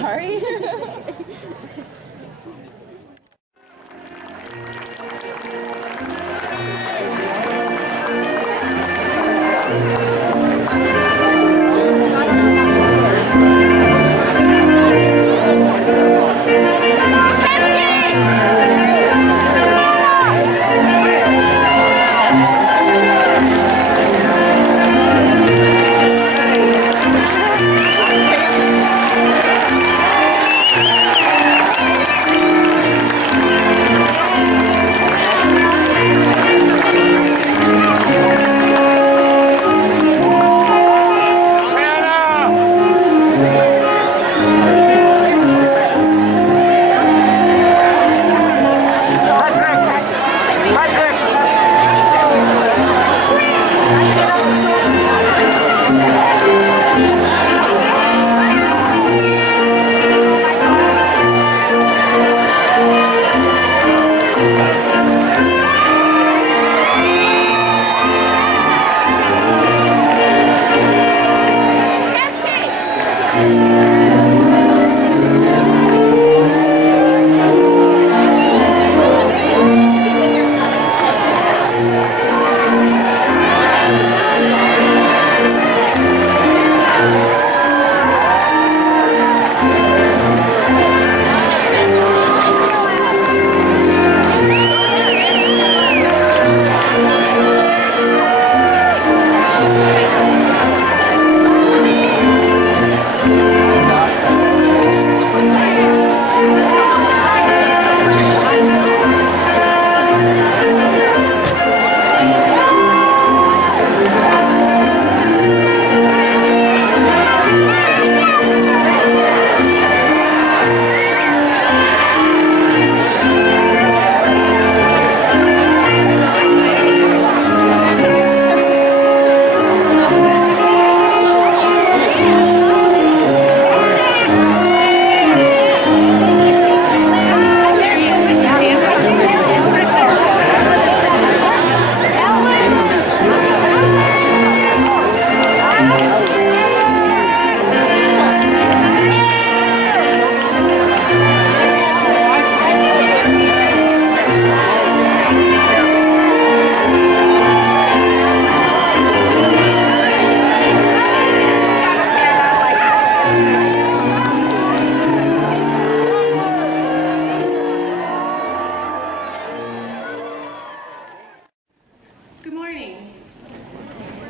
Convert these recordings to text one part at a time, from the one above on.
Sorry.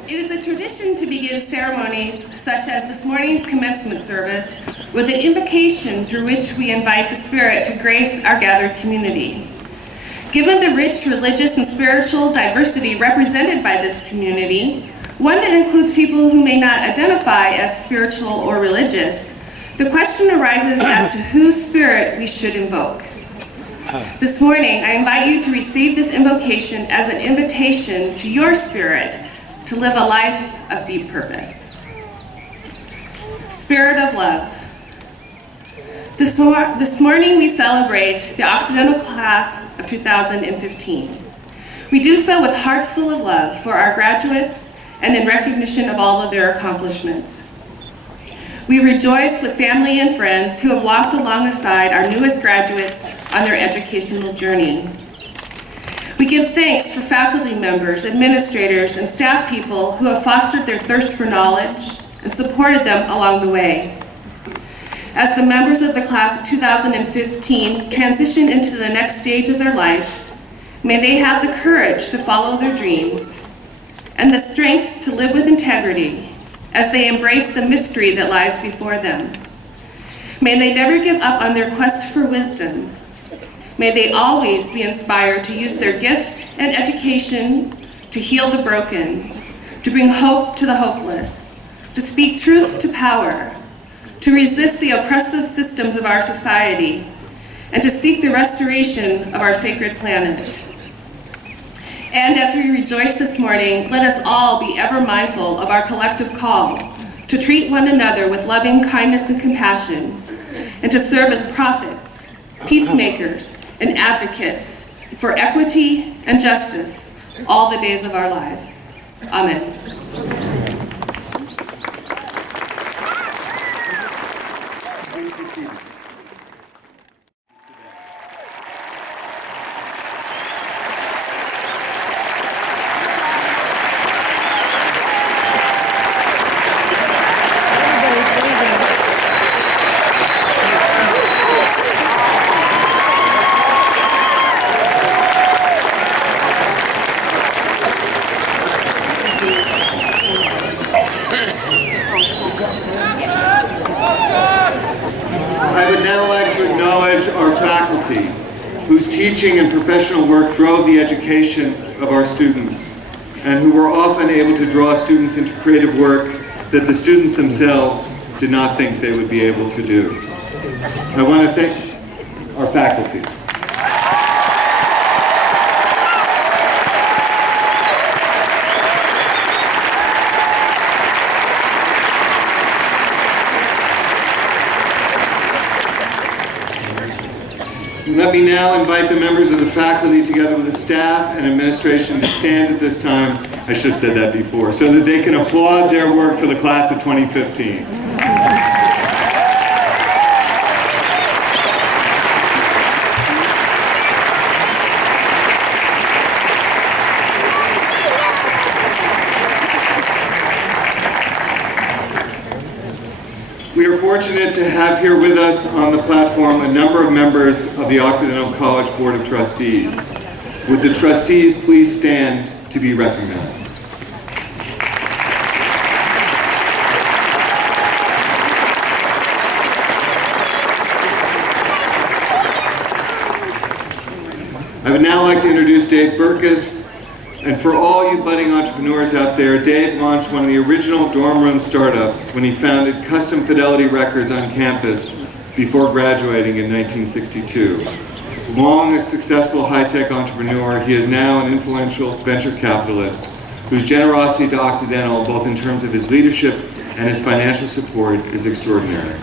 It is a tradition to begin ceremonies such as this morning's commencement service with an invocation through which we invite the Spirit to grace our gathered community. Given the rich religious and spiritual diversity represented by this community, one that includes people who may not identify as spiritual or religious, the question arises as to whose spirit we should invoke. This morning, I invite you to receive this invocation as an invitation to your spirit to live a life of deep purpose. Spirit of love. This morning we celebrate the Occidental class of 2015. We do so with hearts full of love for our graduates and in recognition of all of their accomplishments. We rejoice with family and friends who have walked alongside our newest graduates on their educational journey. We give thanks for faculty members, administrators, and staff people who have fostered their thirst for knowledge and supported them along the way. As the members of the class of 2015 transition into the next stage of their life, may they have the courage to follow their dreams and the strength to live with integrity as they embrace the mystery that lies before them. May they never give up on their quest for wisdom. May they always be inspired to use their gift and education to heal the broken, to bring hope to the hopeless, to speak truth to power, to resist the oppressive systems of our society, and to seek the restoration of our sacred planet. And as we rejoice this morning, let us all be ever mindful of our collective call to treat one another with loving kindness and compassion, and to serve as prophets, peacemakers, and advocates for equity and justice all the days of our life. Amen. Please be seated. I would now like to acknowledge our faculty, whose teaching and professional work drove the education of our students, and who were often able to draw students into creative work that the students themselves did not think they would be able to do. I want to thank our faculty. Let me now invite the members of the faculty together with the staff and administration to stand at this time, I should have said that before, so that they can applaud their work for the class of 2015. We are fortunate to have here with us on the platform a number of members of the Occidental College Board of Trustees. Would the trustees please stand to be recognized? I would now like to introduce Dave Burkus. And for all you budding entrepreneurs out there, Dave launched one of the original dorm room startups when he founded Custom Fidelity Records on campus before graduating in 1962. Long a successful high-tech entrepreneur, he is now an influential venture capitalist whose generosity to Occidental, both in terms of his leadership and his financial support, is extraordinary.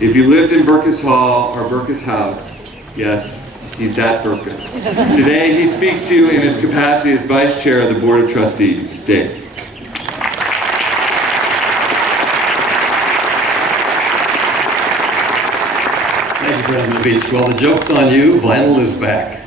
If you lived in Burkus Hall or Burkus House, yes, he's that Burkus. Today, he speaks to you in his capacity as Vice Chair of the Board of Trustees. Dave. Thank you, President Beach. Well, the joke's on you. Vinyl is back.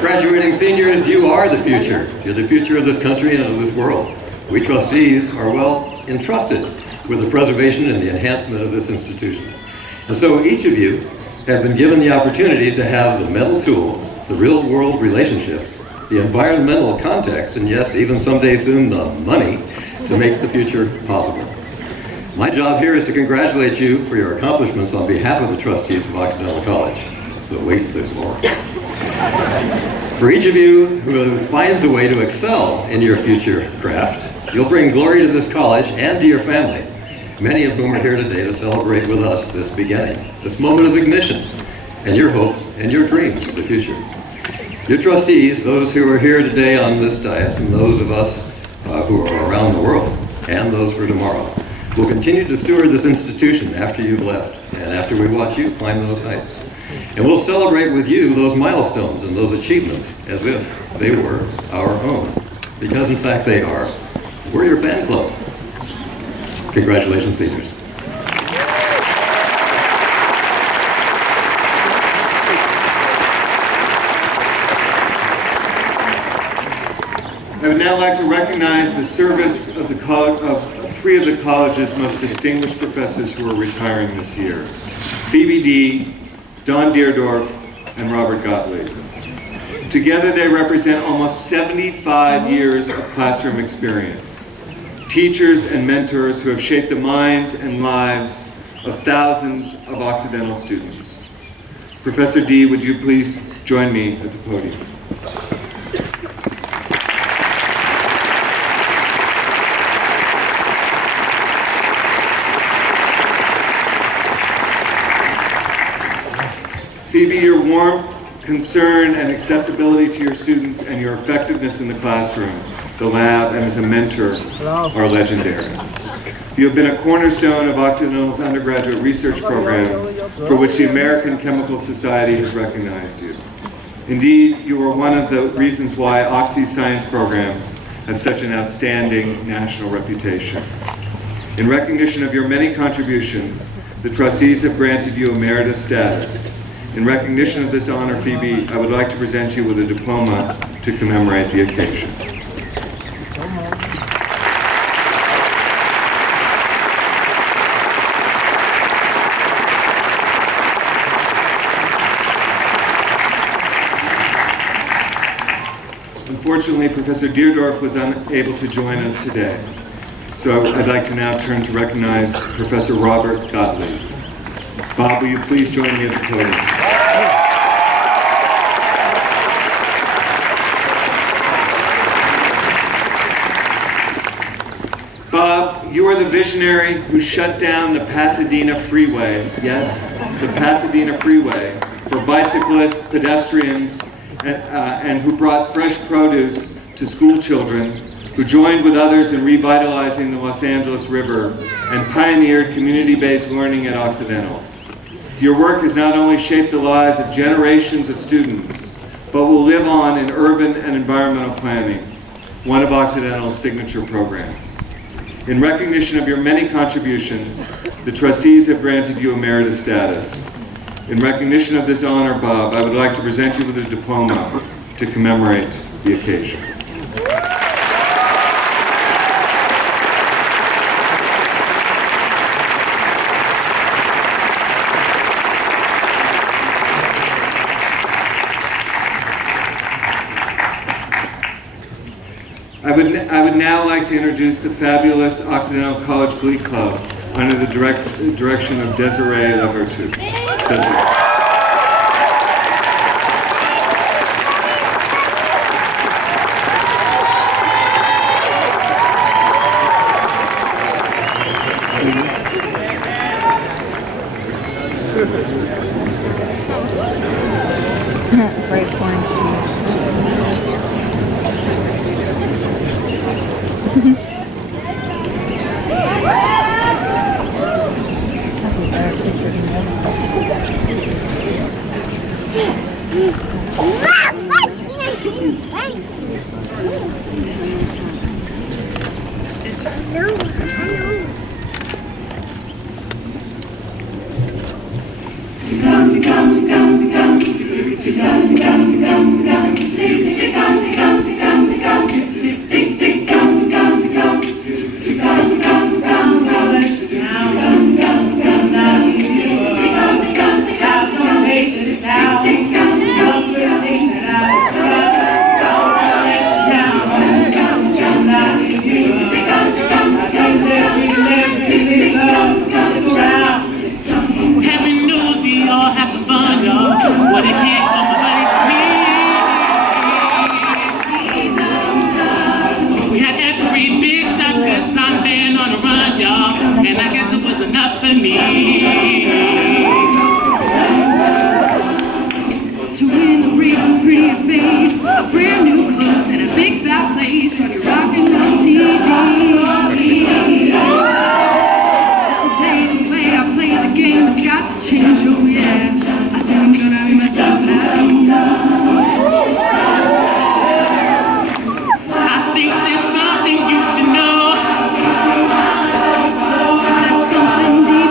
Graduating seniors, you are the future. You're the future of this country and of this world. We trustees are well entrusted with the preservation and the enhancement of this institution. And so each of you have been given the opportunity to have the mental tools, the real-world relationships, the environmental context, and yes, even someday soon, the money to make the future possible. My job here is to congratulate you for your accomplishments on behalf of the trustees of Occidental College. But wait, there's more. For each of you who finds a way to excel in your future craft, you'll bring glory to this college and to your family, many of whom are here today to celebrate with us this beginning, this moment of ignition, and your hopes and your dreams of the future. Your trustees, those who are here today on this dais, and those of us who are around the world, and those for tomorrow, will continue to steward this institution after you've left, and after we watch you climb those heights. And we'll celebrate with you those milestones and those achievements as if they were our own, because in fact they are. We're your fan club. Congratulations, seniors. I would now like to recognize the service of three of the college's most distinguished professors who are retiring this year: Phoebe D., Don Deerdorf, and Robert Gottlieb. Together they represent almost 75 years of classroom experience, teachers and mentors who have shaped the minds and lives of thousands of Occidental students. Professor D., would you please join me at the podium? Phoebe, your warmth, concern, and accessibility to your students and your effectiveness in the classroom the lab, and as a mentor are legendary. You have been a cornerstone of Occidental's undergraduate research program, for which the American Chemical Society has recognized you. Indeed, you are one of the reasons why Oxy's science programs have such an outstanding national reputation. In recognition of your many contributions, the trustees have granted you emeritus status. In recognition of this honor, Phoebe, I would like to present you with a diploma to commemorate the occasion. Unfortunately, Professor Deerdorf was unable to join us today. So I'd like to now turn to recognize Professor Robert Gottlieb. Bob, will you please join me at the podium? Bob, you are the visionary who shut down the Pasadena Freeway, yes, the Pasadena Freeway, for bicyclists, pedestrians, and who brought fresh produce to school children, who joined with others in revitalizing the Los Angeles River and pioneered community-based learning at Occidental. Your work has not only shaped the lives of generations of students, but will live on in urban and environmental planning, one of Occidental's signature programs. In recognition of your many contributions, the trustees have granted you emeritus status. In recognition of this honor, Bob, I would like to present you with a diploma to commemorate the occasion. I would now like to introduce the fabulous Occidental College Glee Club under the direction of Desiree Levertu. Desiree. Great point.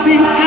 Inside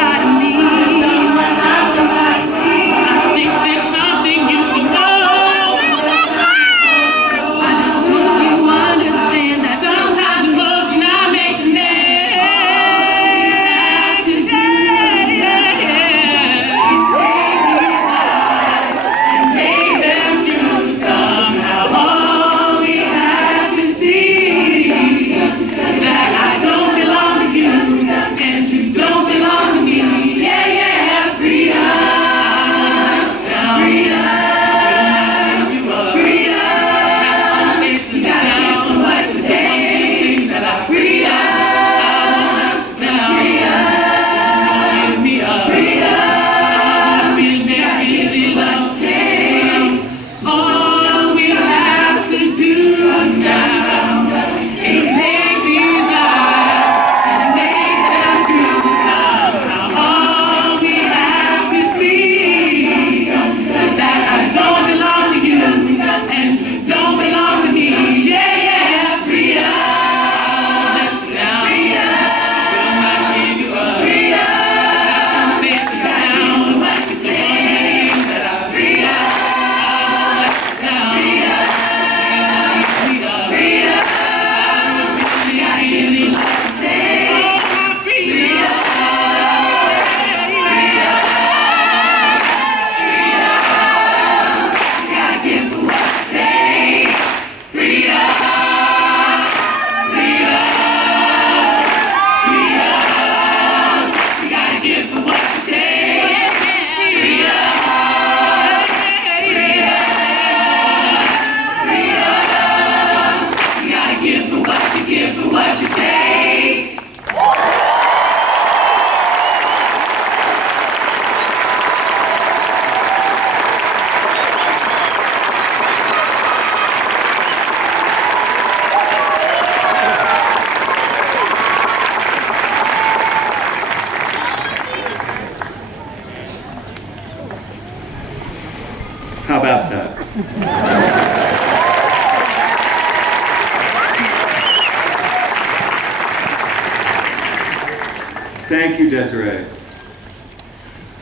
Thank you, Desiree.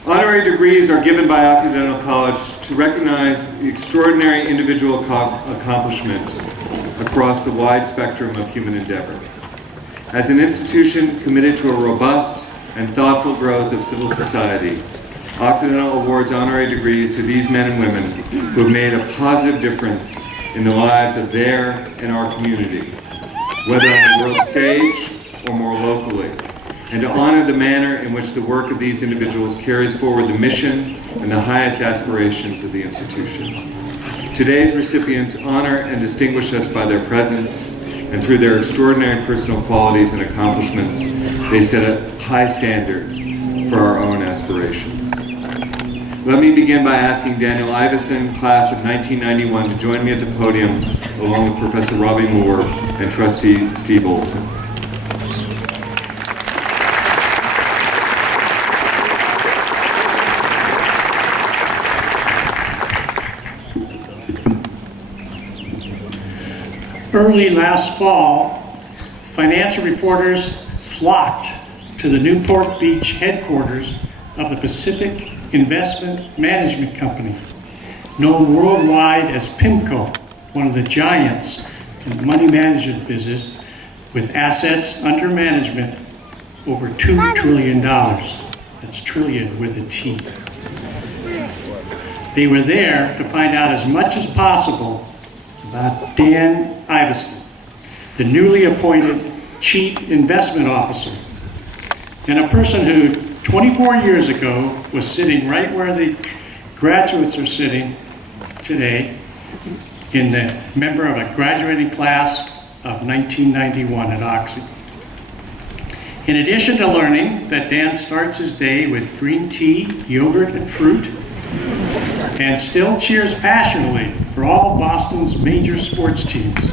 Honorary degrees are given by Occidental College to recognize the extraordinary individual accomplishment across the wide spectrum of human endeavor. As an institution committed to a robust and thoughtful growth of civil society, Occidental awards honorary degrees to these men and women who have made a positive difference in the lives of their and our community, whether on the world stage or more locally, and to honor the manner in which the work of these individuals carries forward the mission and the highest aspirations of the institution. Today's recipients honor and distinguish us by their presence, and through their extraordinary personal qualities and accomplishments, they set a high standard for our own aspirations. Let me begin by asking Daniel Iveson, class of 1991, to join me at the podium, along with Professor Robbie Moore and Trustee Steve Olson. Early last fall, financial reporters flocked to the Newport Beach headquarters of the Pacific Investment Management Company, known worldwide as PIMCO, one of the giants in the money management business, with assets under management over $2 trillion. That's trillion with a T. They were there to find out as much as possible about Dan Iveson, the newly appointed Chief Investment Officer, and a person who 24 years ago was sitting right where the graduates are sitting today, in the member of a graduating class of 1991 at Oxy. In addition to learning that Dan starts his day with green tea, yogurt, and fruit, and still cheers passionately for all Boston's major sports teams.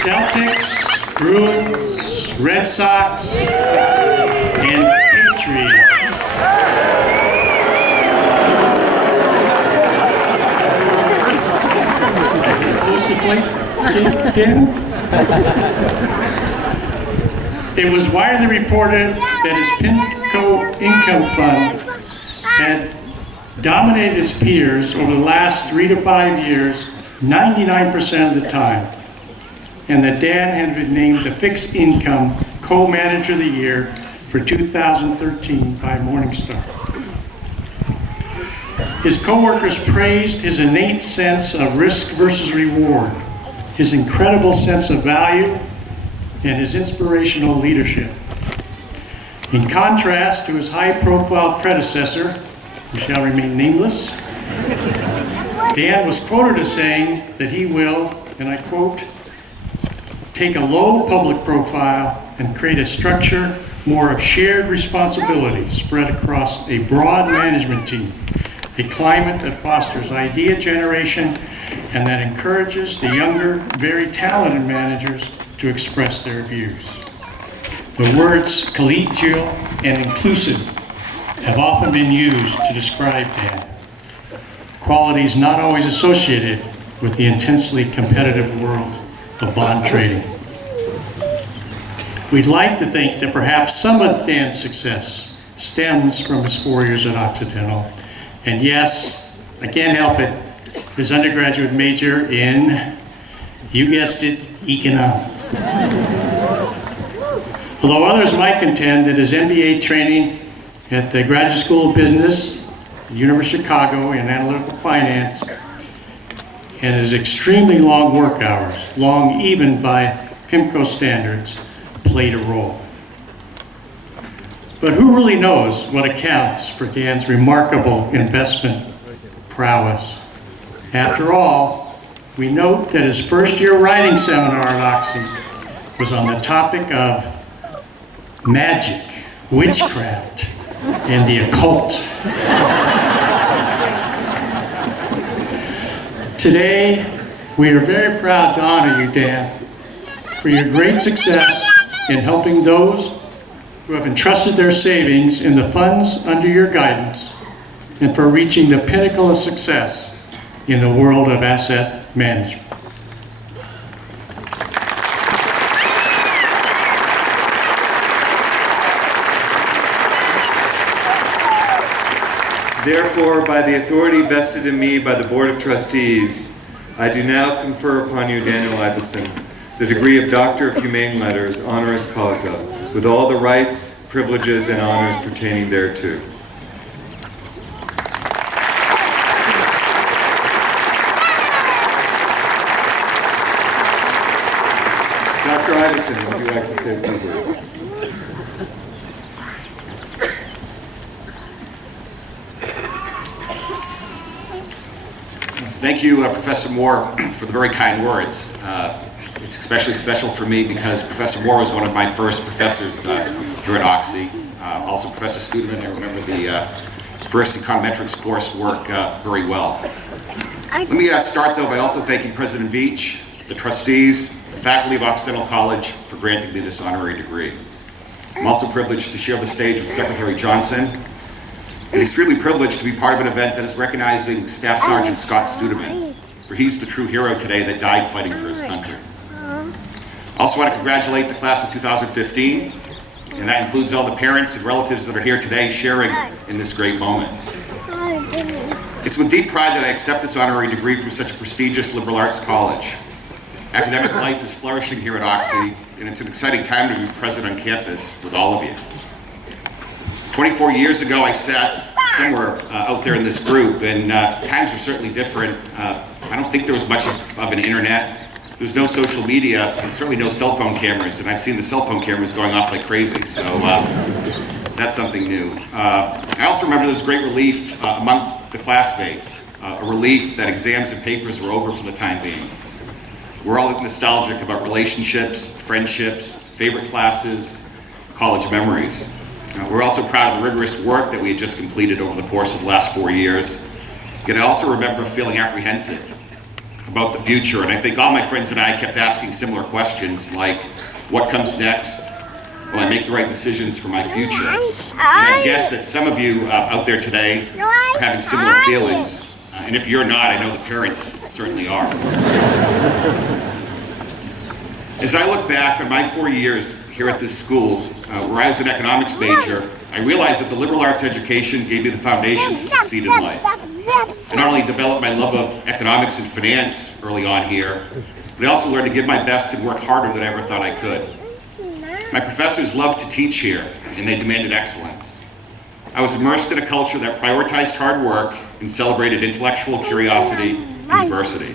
Celtics, Bruins, Red Sox, and Patriots. Exclusively, Dan? It was widely reported that his PIMCO income fund had dominated its peers over the last 3 to 5 years, 99% of the time, and that Dan had been named the Fixed Income Co-Manager of the Year for 2013 by Morningstar. His coworkers praised his innate sense of risk versus reward, his incredible sense of value, and his inspirational leadership. In contrast to his high-profile predecessor, who shall remain nameless, Dan was quoted as saying that he will, and I quote, take a low public profile and create a structure more of shared responsibility spread across a broad management team, a climate that fosters idea generation and that encourages the younger, very talented managers to express their views. The words collegial and inclusive have often been used to describe Dan, qualities not always associated with the intensely competitive world of bond trading. We'd like to think that perhaps some of Dan's success stems from his 4 years at Occidental, and yes, I can't help it, his undergraduate major in, you guessed it, economics. Although others might contend that his MBA training at the Graduate School of Business, the University of Chicago in analytical finance, and his extremely long work hours, long even by PIMCO standards, played a role. But who really knows what accounts for Dan's remarkable investment prowess? After all, we note that his first-year writing seminar at Oxy was on the topic of magic, witchcraft, and the occult. Today, we are very proud to honor you, Dan, for your great success in helping those who have entrusted their savings in the funds under your guidance and for reaching the pinnacle of success in the world of asset management. Therefore, by the authority vested in me by the Board of Trustees, I do now confer upon you, Daniel Iveson, the degree of Doctor of Humane Letters, honoris causa, with all the rights, privileges, and honors pertaining thereto. Dr. Iveson, would you like to say a few words? Thank you, Professor Moore, for the very kind words. It's especially special for me because Professor Moore was one of my first professors here at Oxy. Also, Professor Studeman, I remember the first econometrics coursework very well. Let me start, though, by also thanking President Veach, the trustees, the faculty of Occidental College for granting me this honorary degree. I'm also privileged to share the stage with Secretary Johnson, and extremely privileged to be part of an event that is recognizing Staff Sergeant Scott Studeman, for he's the true hero today that died fighting for his country. I also want to congratulate the class of 2015, and that includes all the parents and relatives that are here today sharing in this great moment. It's with deep pride that I accept this honorary degree from such a prestigious liberal arts college. Academic life is flourishing here at Oxy, and it's an exciting time to be present on campus with all of you. 24 years ago, I sat somewhere out there in this group, and times were certainly different. I don't think there was much of an internet. There was no social media, and certainly no cell phone cameras, and I've seen the cell phone cameras going off like crazy, so that's something new. I also remember there was great relief among the classmates, a relief that exams and papers were over for the time being. We're all nostalgic about relationships, friendships, favorite classes, college memories. We're also proud of the rigorous work that we had just completed over the course of the last 4 years. Yet I also remember feeling apprehensive about the future, and I think all my friends and I kept asking similar questions like, what comes next? Will I make the right decisions for my future? And I guess that some of you out there today are having similar feelings, and if you're not, I know the parents certainly are. As I look back on my 4 years here at this school, where I was an economics major, I realized that the liberal arts education gave me the foundation to succeed in life. I not only developed my love of economics and finance early on here, but I also learned to give my best and work harder than I ever thought I could. My professors loved to teach here, and they demanded excellence. I was immersed in a culture that prioritized hard work and celebrated intellectual curiosity and diversity.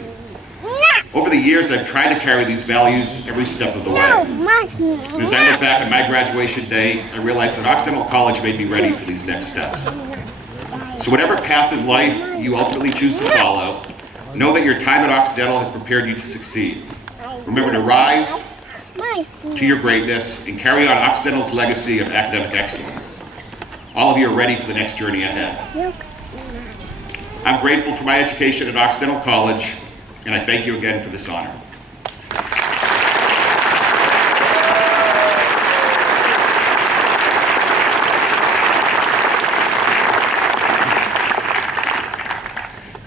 Over the years, I've tried to carry these values every step of the way. And as I look back on my graduation day, I realized that Occidental College made me ready for these next steps. So whatever path in life you ultimately choose to follow, know that your time at Occidental has prepared you to succeed. Remember to rise to your greatness and carry on Occidental's legacy of academic excellence. All of you are ready for the next journey ahead. I'm grateful for my education at Occidental College, and I thank you again for this honor.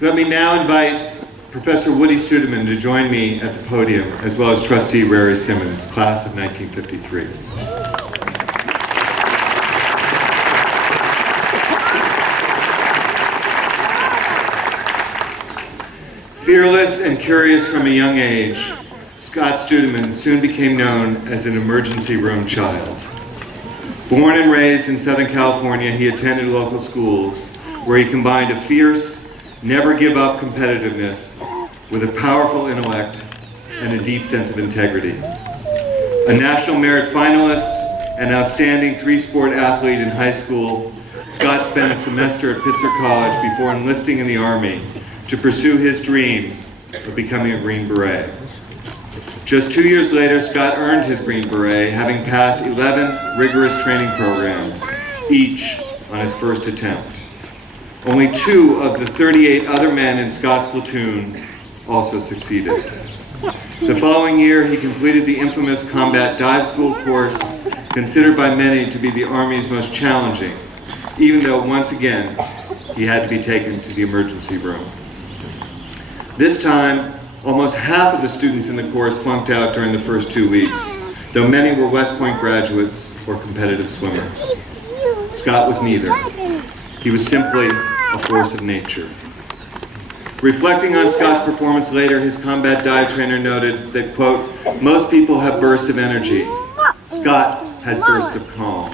Let me now invite Professor Woody Studeman to join me at the podium, as well as Trustee Rary Simmons, class of 1953. Fearless and curious from a young age, Scott Studeman soon became known as an emergency room child. Born and raised in Southern California, he attended local schools where he combined a fierce, never-give-up competitiveness with a powerful intellect and a deep sense of integrity. A National Merit finalist and outstanding three-sport athlete in high school, Scott spent a semester at Pitzer College before enlisting in the Army to pursue his dream of becoming a Green Beret. Just 2 years later, Scott earned his Green Beret, having passed 11 rigorous training programs, each on his first attempt. Only 2 of the 38 other men in Scott's platoon also succeeded. The following year, he completed the infamous Combat Dive School course, considered by many to be the Army's most challenging, even though once again, he had to be taken to the emergency room. This time, almost half of the students in the course flunked out during the first 2 weeks, though many were West Point graduates or competitive swimmers. Scott was neither. He was simply a force of nature. Reflecting on Scott's performance later, his combat dive trainer noted that, quote, "Most people have bursts of energy. Scott has bursts of calm."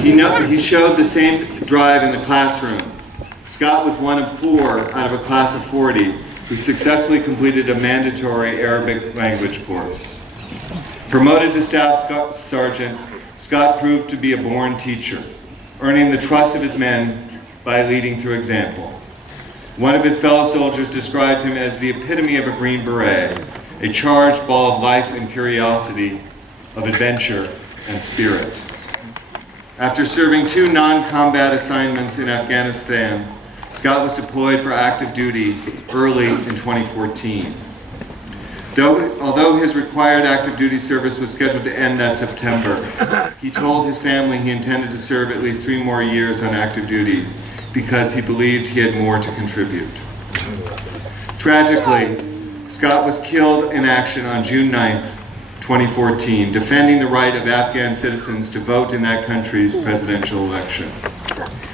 He showed the same drive in the classroom. Scott was one of 4 out of a class of 40 who successfully completed a mandatory Arabic language course. Promoted to staff sergeant, Scott proved to be a born teacher, earning the trust of his men by leading through example. One of his fellow soldiers described him as the epitome of a Green Beret, a charged ball of life and curiosity, of adventure and spirit. After serving 2 non-combat assignments in Afghanistan, Scott was deployed for active duty early in 2014. Although his required active duty service was scheduled to end that September, he told his family he intended to serve at least 3 more years on active duty because he believed he had more to contribute. Tragically, Scott was killed in action on June 9th, 2014, defending the right of Afghan citizens to vote in that country's presidential election.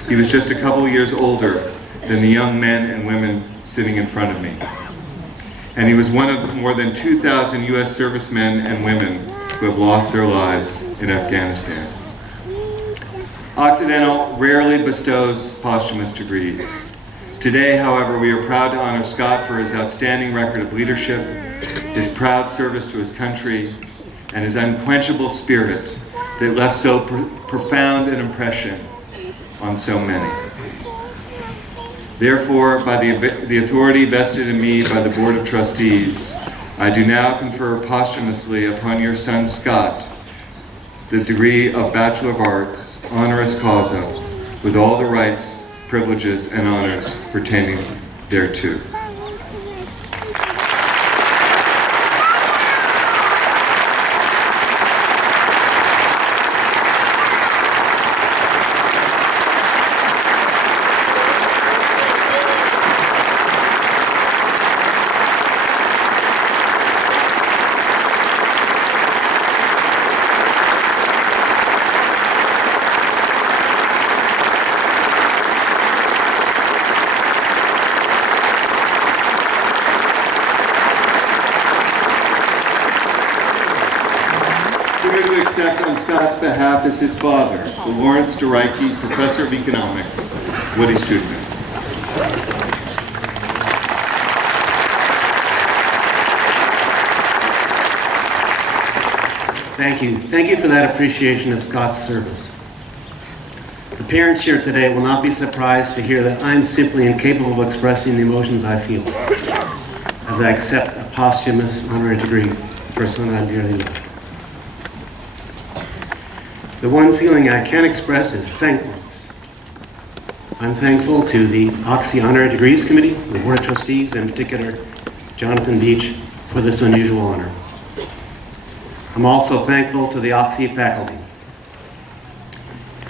He was just a couple years older than the young men and women sitting in front of me. And he was one of more than 2,000 U.S. servicemen and women who have lost their lives in Afghanistan. Occidental rarely bestows posthumous degrees. Today, however, we are proud to honor Scott for his outstanding record of leadership, his proud service to his country, and his unquenchable spirit that left so profound an impression on so many. Therefore, by the authority vested in me by the Board of Trustees, I do now confer posthumously upon your son Scott the degree of Bachelor of Arts, honoris causa, with all the rights, privileges, and honors pertaining thereto. Here to accept on Scott's behalf is his father, the Lawrence Dereike Professor of Economics, Woody Studman. Thank you. Thank you for that appreciation of Scott's service. The parents here today will not be surprised to hear that I'm simply incapable of expressing the emotions I feel as I accept a posthumous honorary degree for a son I dearly love. The one feeling I can express is thankfulness. I'm thankful to the Oxy Honorary Degrees Committee, the Board of Trustees, and in particular, Jonathan Beach, for this unusual honor. I'm also thankful to the Oxy faculty.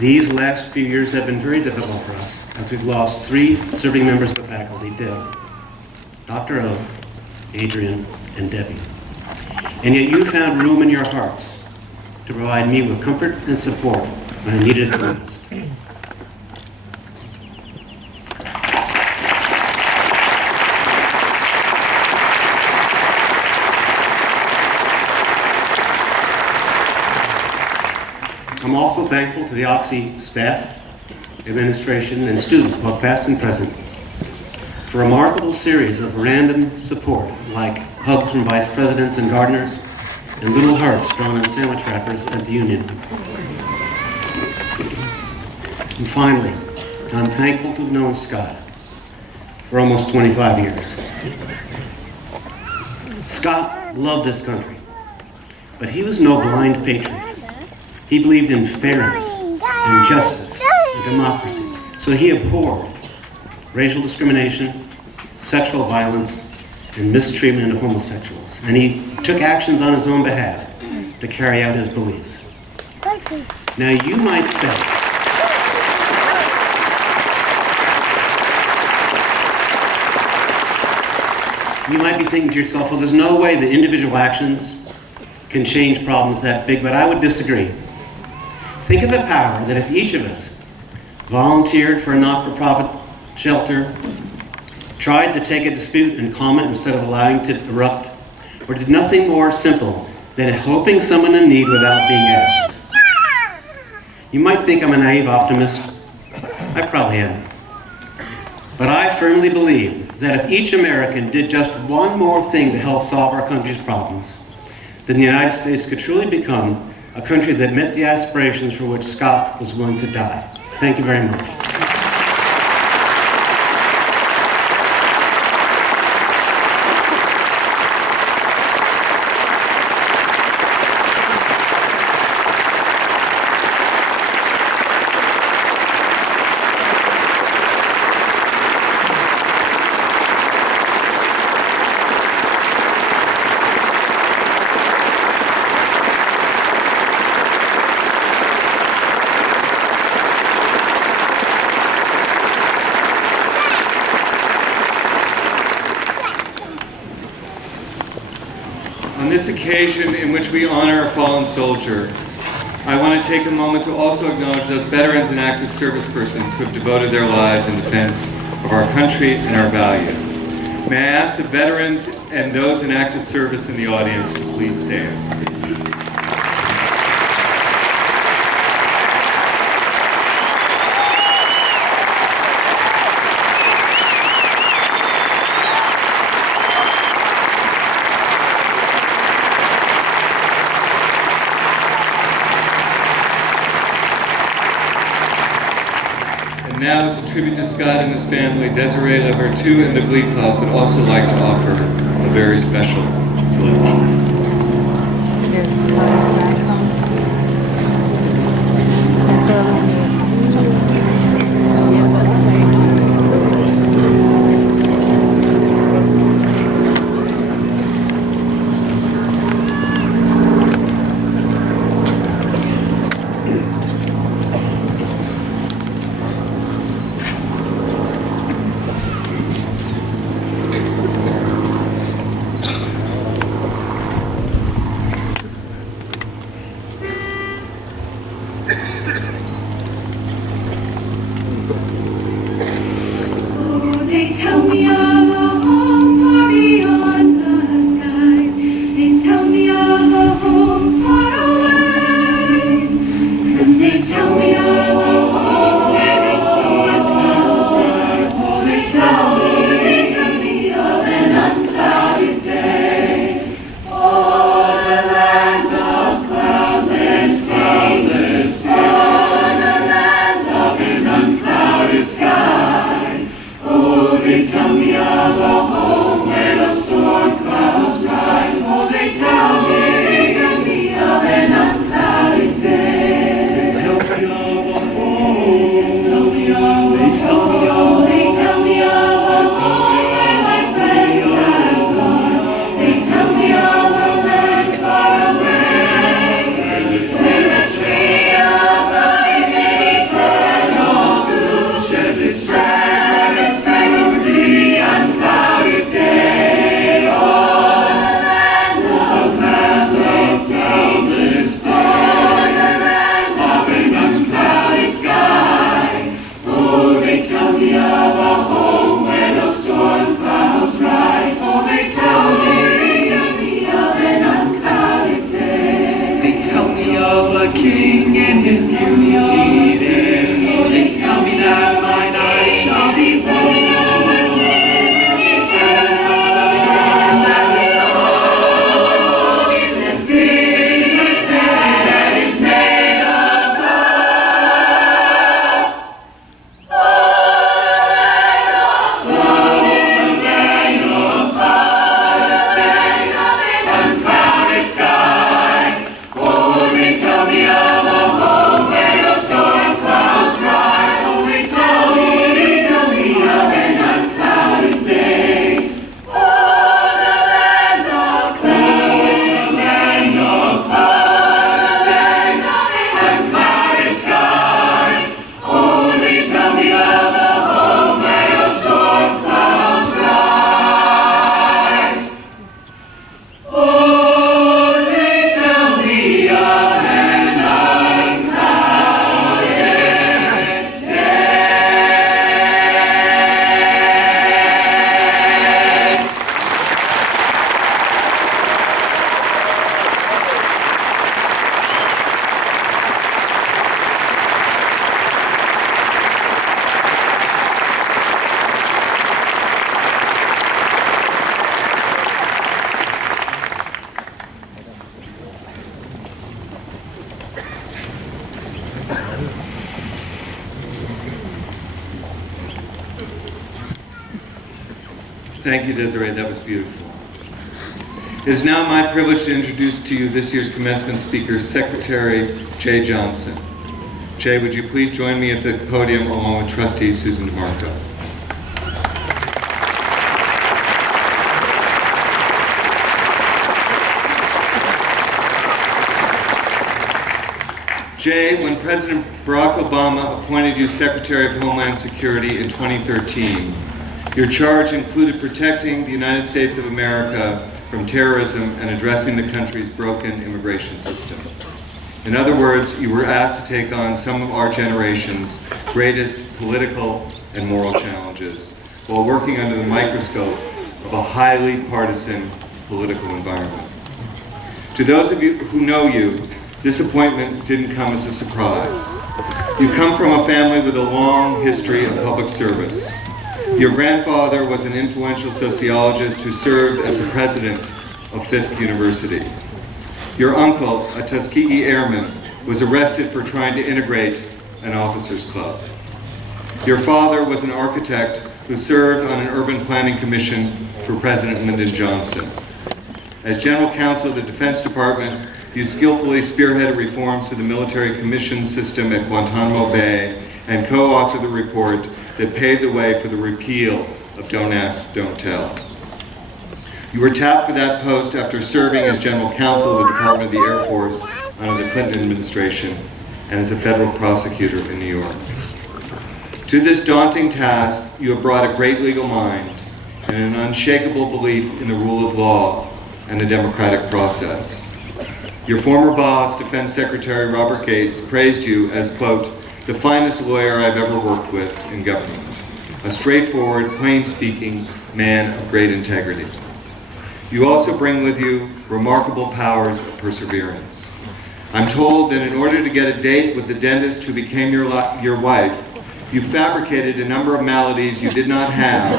These last few years have been very difficult for us, as we've lost 3 serving members of the faculty, Deb, Dr. O, Adrian, and Debbie. And yet you found room in your hearts to provide me with comfort and support when I needed it the most. I'm also thankful to the Oxy staff, administration, and students, both past and present, for a remarkable series of random support, like hugs from vice presidents and gardeners, and little hearts drawn on sandwich wrappers at the Union. And finally, I'm thankful to have known Scott for almost 25 years. Scott loved this country, but he was no blind patriot. He believed in fairness and justice and democracy, so he abhorred racial discrimination, sexual violence, and mistreatment of homosexuals, and he took actions on his own behalf to carry out his beliefs. Now you might say, You might be thinking to yourself, well, there's no way that individual actions can change problems that big, but I would disagree. Think of the power that if each of us volunteered for a not-for-profit shelter, tried to take a dispute and calm it instead of allowing it to erupt, or did nothing more simple than helping someone in need without being asked. You might think I'm a naive optimist. I probably am. But I firmly believe that if each American did just one more thing to help solve our country's problems, then the United States could truly become a country that met the aspirations for which Scott was willing to die. Thank you very much. On this occasion in which we honor a fallen soldier, I want to take a moment to also acknowledge those veterans and active service persons who have devoted their lives in defense of our country and our value. May I ask the veterans and those in active service in the audience to please stand. Now, as a tribute to Scott and his family, Desiree Levertu and the Glee Club would also like to offer a very special salute. They tell me of a home far beyond the skies. They tell me of a home far away. And they tell me of a home where the sun clouds rise. Oh, they tell me of an unclouded day. Oh, the land of cloudless days. Oh, the land of an unclouded sky. Oh, they tell me of a home where the storm clouds rise. Oh, they tell me of an unclouded day. They tell me of a home. They tell me of a home where my friends have gone. They tell me of a land far away, where the tree of life in eternal bloom sheds its shadows brightens the unclouded day. Oh, the land of cloudless days. Oh, the land of an unclouded sky. Oh, they tell me of a home where no storm clouds rise. Oh, they tell me of an unclouded day. They tell me of a king and his beauty there. Oh, they tell me that mine eyes shall behold. He stands on the hills that behold. In the city set that is made of gold. Oh, the land of clouds, land of an unclouded sky. Oh, they tell me of a home where no storm clouds rise. Oh, they tell me of an unclouded day. Oh, the land of clouds, land of clouds, land of an unclouded sky. Oh, they tell me of a home where no storm clouds rise. Thank you, Desiree. That was beautiful. It is now my privilege to introduce to you this year's commencement speaker, Secretary Jay Johnson. Jay, would you please join me at the podium along with Trustee Susan DeMarco. Jay, when President Barack Obama appointed you Secretary of Homeland Security in 2013, your charge included protecting the United States of America from terrorism and addressing the country's broken immigration system. In other words, you were asked to take on some of our generation's greatest political and moral challenges while working under the microscope of a highly partisan political environment. To those of you who know you, this appointment didn't come as a surprise. You come from a family with a long history of public service. Your grandfather was an influential sociologist who served as the president of Fisk University. Your uncle, a Tuskegee airman, was arrested for trying to integrate an officers' club. Your father was an architect who served on an urban planning commission for President Lyndon Johnson. As general counsel of the Defense Department, you skillfully spearheaded reforms to the military commission system at Guantanamo Bay and co-authored the report that paved the way for the repeal of Don't Ask, Don't Tell. You were tapped for that post after serving as general counsel of the Department of the Air Force under the Clinton administration and as a federal prosecutor in New York. To this daunting task, you have brought a great legal mind and an unshakable belief in the rule of law and the democratic process. Your former boss, Defense Secretary Robert Gates, praised you as, quote, the finest lawyer I've ever worked with in government, a straightforward, plain-speaking man of great integrity. You also bring with you remarkable powers of perseverance. I'm told that in order to get a date with the dentist who became your wife, you fabricated a number of maladies you did not have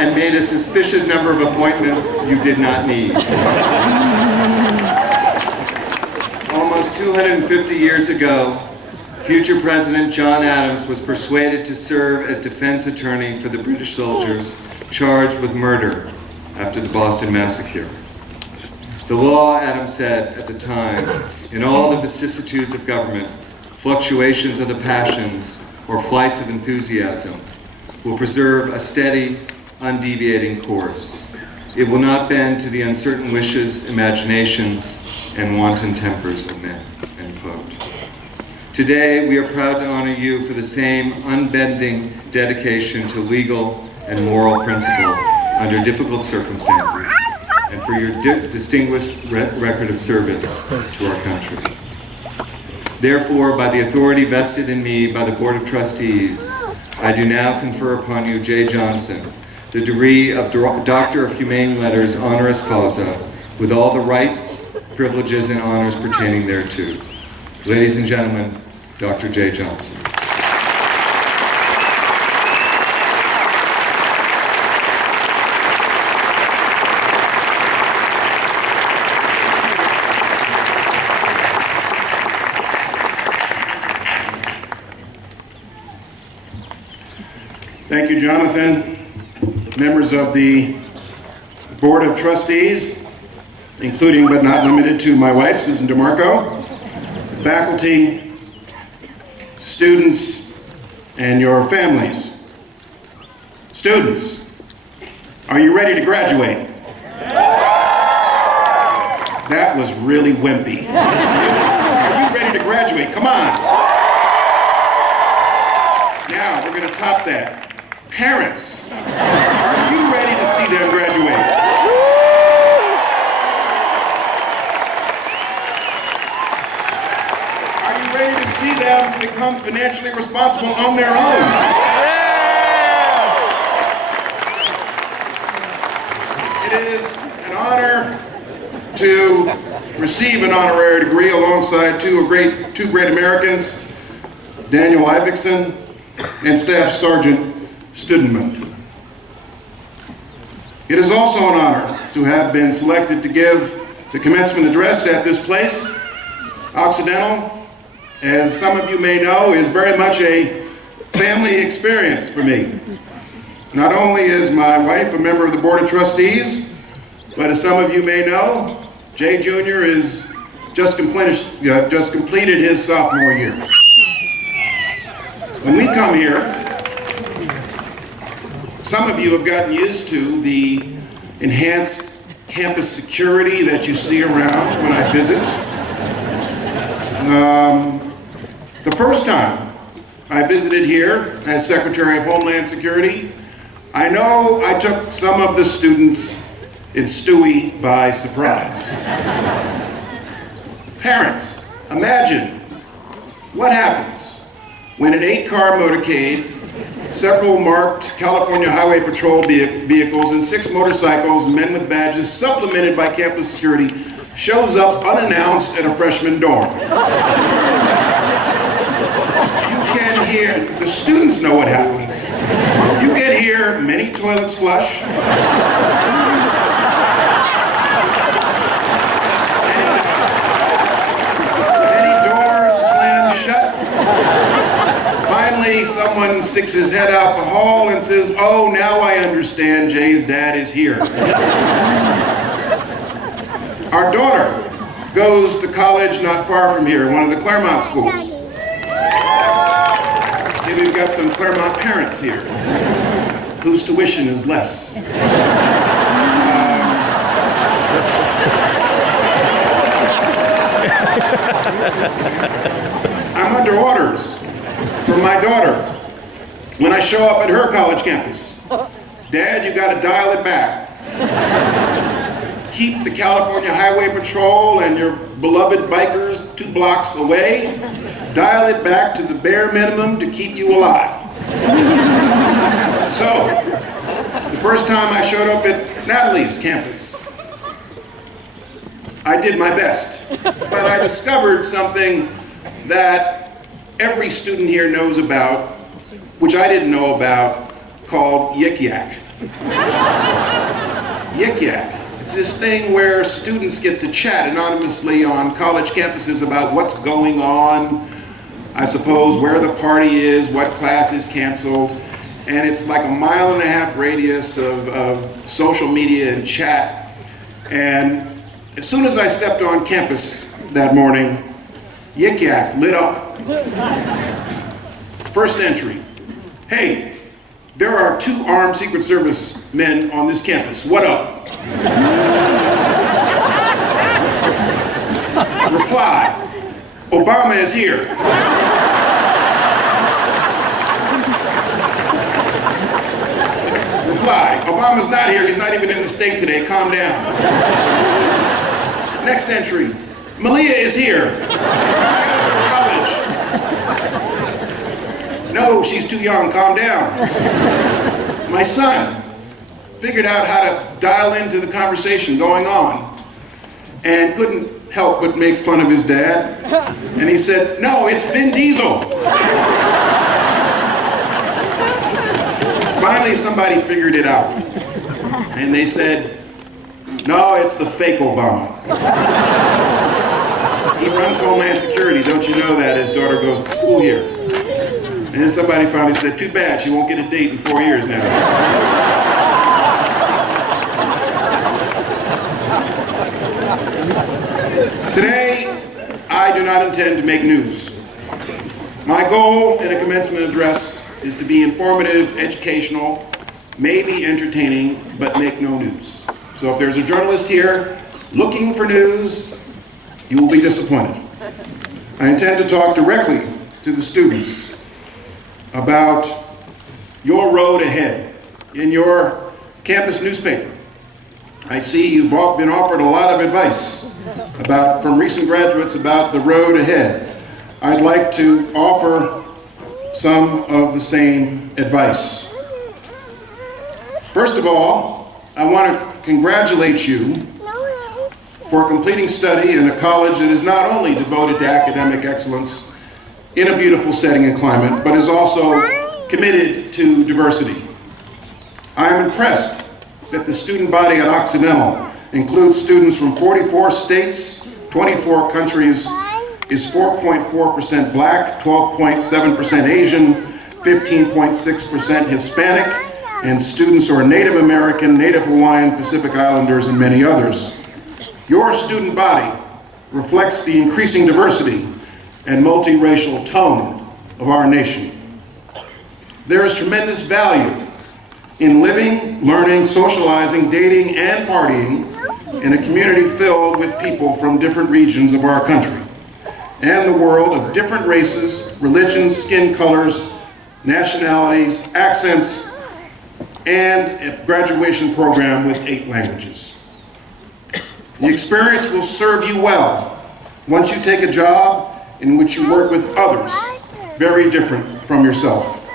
and made a suspicious number of appointments you did not need. Almost 250 years ago, future President John Adams was persuaded to serve as defense attorney for the British soldiers charged with murder after the Boston Massacre. The law, Adams said at the time, in all the vicissitudes of government, fluctuations of the passions, or flights of enthusiasm, will preserve a steady, undeviating course. It will not bend to the uncertain wishes, imaginations, and wanton tempers of men, end quote. Today, we are proud to honor you for the same unbending dedication to legal and moral principle under difficult circumstances, and for your distinguished record of service to our country. Therefore, by the authority vested in me by the Board of Trustees, I do now confer upon you, Jay Johnson, the degree of Doctor of Humane Letters honoris causa, with all the rights, privileges, and honors pertaining thereto. Ladies and gentlemen, Dr. Jay Johnson. Thank you, Jonathan. Members of the Board of Trustees, including but not limited to my wife, Susan DeMarco, faculty, students, and your families. Students, are you ready to graduate? That was really wimpy. Students, are you ready to graduate? Come on. Now, we're going to top that. Parents, are you ready to see them graduate? Are you ready to see them become financially responsible on their own? It is an honor to receive an honorary degree alongside two great Americans, Daniel Ivickson and Staff Sergeant Studenman. It is also an honor to have been selected to give the commencement address at this place. Occidental, as some of you may know, is very much a family experience for me. Not only is my wife a member of the Board of Trustees, but as some of you may know, Jay Jr. is just completed his sophomore year. When we come here, some of you have gotten used to the enhanced campus security that you see around when I visit. The first time I visited here as Secretary of Homeland Security, I know I took some of the students in Stewie by surprise. Parents, imagine what happens when an 8-car motorcade, several marked California Highway Patrol vehicles, and 6 motorcycles and men with badges supplemented by campus security shows up unannounced at a freshman dorm. You can hear, the students know what happens. You can hear many toilets flush. Many doors slam shut. Finally, someone sticks his head out the hall and says, "Oh, now I understand, Jay's dad is here." Our daughter goes to college not far from here, one of the Claremont schools. See, we've got some Claremont parents here whose tuition is less. I'm under orders from my daughter when I show up at her college campus. Dad, you got to dial it back. Keep the California Highway Patrol and your beloved bikers 2 blocks away. Dial it back to the bare minimum to keep you alive. So, the first time I showed up at Natalie's campus, I did my best, but I discovered something that every student here knows about, which I didn't know about, called Yik Yak. Yik Yak. It's this thing where students get to chat anonymously on college campuses about what's going on, I suppose, where the party is, what class is canceled, and it's like a 1.5-mile radius of social media and chat. And as soon as I stepped on campus that morning, Yik Yak lit up. First entry. Hey, there are 2 armed Secret Service men on this campus. What up? Reply, Obama is here. Reply, Obama's not here. He's not even in the state today. Calm down. Next entry, Malia is here. She's out of college. No, she's too young. Calm down. My son figured out how to dial into the conversation going on and couldn't help but make fun of his dad. And he said, "No, it's Vin Diesel." Finally, somebody figured it out. And they said, "No, it's the fake Obama. He runs Homeland Security, don't you know that? His daughter goes to school here." And then somebody finally said, "Too bad, she won't get a date in 4 years now." Today, I do not intend to make news. My goal in a commencement address is to be informative, educational, maybe entertaining, but make no news. So if there's a journalist here looking for news, you will be disappointed. I intend to talk directly to the students about your road ahead in your campus newspaper. I see you've been offered a lot of advice from recent graduates about the road ahead. I'd like to offer some of the same advice. First of all, I want to congratulate you for completing study in a college that is not only devoted to academic excellence in a beautiful setting and climate, but is also committed to diversity. I am impressed that the student body at Occidental includes students from 44 states, 24 countries, is 4.4% black, 12.7% Asian, 15.6% Hispanic, and students who are Native American, Native Hawaiian, Pacific Islanders, and many others. Your student body reflects the increasing diversity and multiracial tone of our nation. There is tremendous value in living, learning, socializing, dating, and partying in a community filled with people from different regions of our country and the world, of different races, religions, skin colors, nationalities, accents, and a graduation program with 8 languages. The experience will serve you well once you take a job in which you work with others very different from yourself.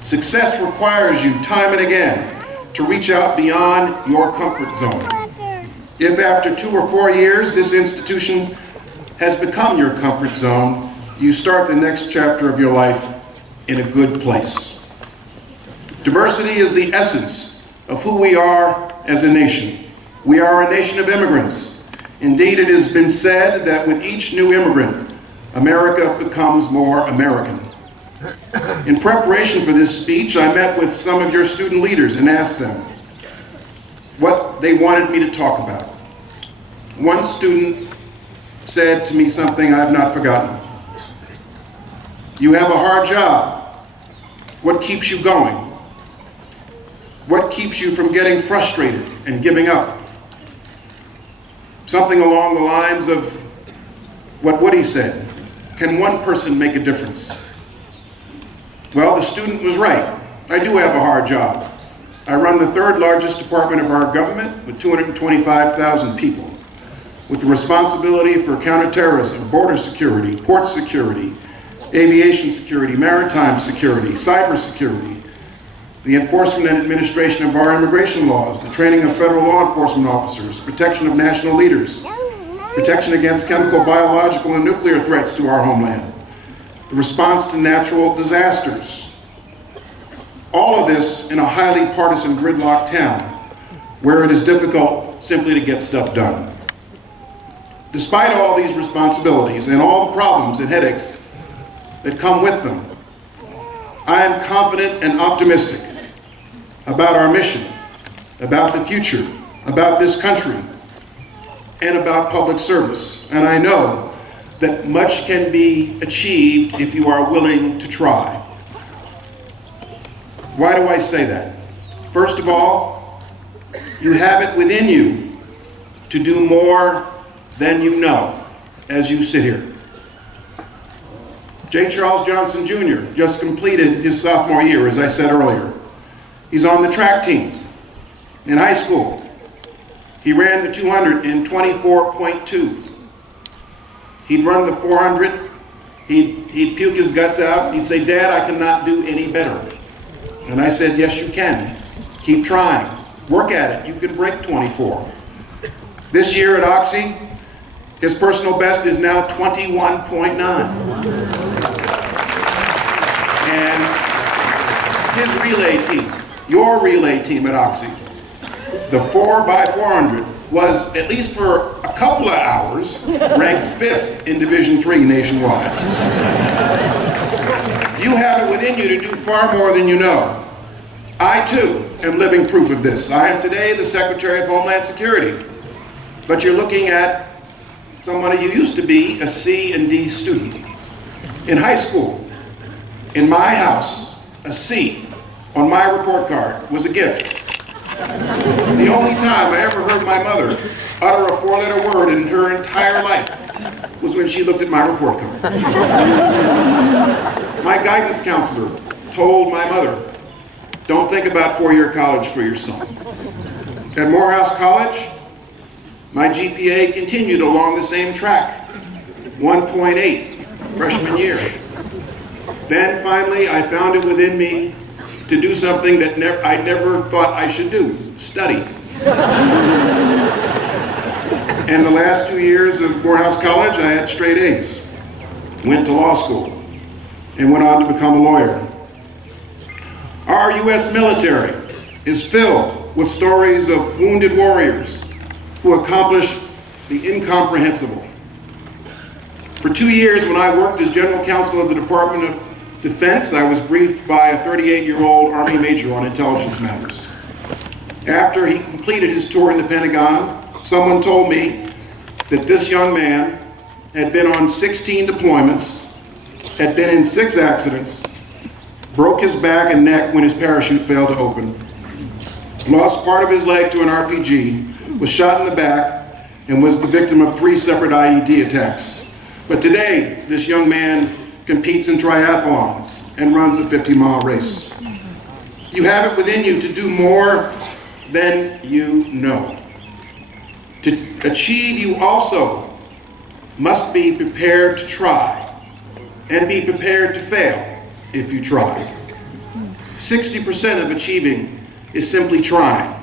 Success requires you time and again to reach out beyond your comfort zone. If after 2 or 4 years this institution has become your comfort zone, you start the next chapter of your life in a good place. Diversity is the essence of who we are as a nation. We are a nation of immigrants. Indeed, it has been said that with each new immigrant, America becomes more American. In preparation for this speech, I met with some of your student leaders and asked them what they wanted me to talk about. One student said to me something I've not forgotten. You have a hard job. What keeps you going? What keeps you from getting frustrated and giving up? Something along the lines of what Woody said, can one person make a difference? Well, the student was right. I do have a hard job. I run the 3rd largest department of our government with 225,000 people, with the responsibility for counterterrorism, border security, port security, aviation security, maritime security, cyber security, the enforcement and administration of our immigration laws, the training of federal law enforcement officers, protection of national leaders, protection against chemical, biological, and nuclear threats to our homeland, the response to natural disasters. All of this in a highly partisan gridlock town where it is difficult simply to get stuff done. Despite all these responsibilities and all the problems and headaches that come with them, I am confident and optimistic about our mission, about the future, about this country, and about public service. And I know that much can be achieved if you are willing to try. Why do I say that? First of all, you have it within you to do more than you know as you sit here. J. Charles Johnson Jr. just completed his sophomore year, as I said earlier. He's on the track team. In high school, he ran the 200 in 24.2. He'd run the 400, he'd puke his guts out, he'd say, Dad, I cannot do any better. And I said, yes, you can. Keep trying. Work at it. You can break 24. This year at Oxy, his personal best is now 21.9. And his relay team, your relay team at Oxy, the 4x400, was, at least for a couple of hours, ranked 5th in Division III nationwide. You have it within you to do far more than you know. I, too, am living proof of this. I am today the Secretary of Homeland Security. But you're looking at somebody who used to be a C and D student. In high school, in my house, a C on my report card was a gift. The only time I ever heard my mother utter a 4-letter word in her entire life was when she looked at my report card. My guidance counselor told my mother, don't think about 4-year college for your son. At Morehouse College, my GPA continued along the same track, 1.8 freshman year. Then finally, I found it within me to do something that I never thought I should do, study. And the last 2 years of Morehouse College, I had straight A's. Went to law school and went on to become a lawyer. Our U.S. military is filled with stories of wounded warriors who accomplish the incomprehensible. For 2 years, when I worked as General Counsel of the Department of defense, I was briefed by a 38-year-old Army major on intelligence matters. After he completed his tour in the Pentagon, someone told me that this young man had been on 16 deployments, had been in 6 accidents, broke his back and neck when his parachute failed to open, lost part of his leg to an RPG, was shot in the back, and was the victim of 3 separate IED attacks. But today, this young man competes in triathlons and runs a 50-mile race. You have it within you to do more than you know. To achieve, you also must be prepared to try and be prepared to fail if you try. 60% of achieving is simply trying.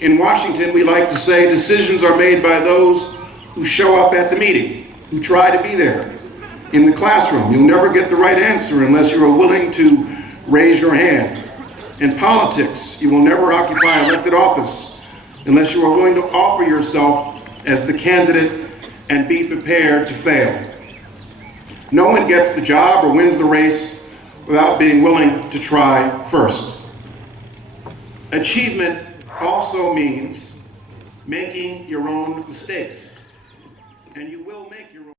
In Washington, we like to say decisions are made by those who show up at the meeting, who try to be there. In the classroom, you'll never get the right answer unless you are willing to raise your hand. In politics, you will never occupy elected office unless you are willing to offer yourself as the candidate and be prepared to fail. No one gets the job or wins the race without being willing to try first. Achievement also means making your own mistakes. And you will make your own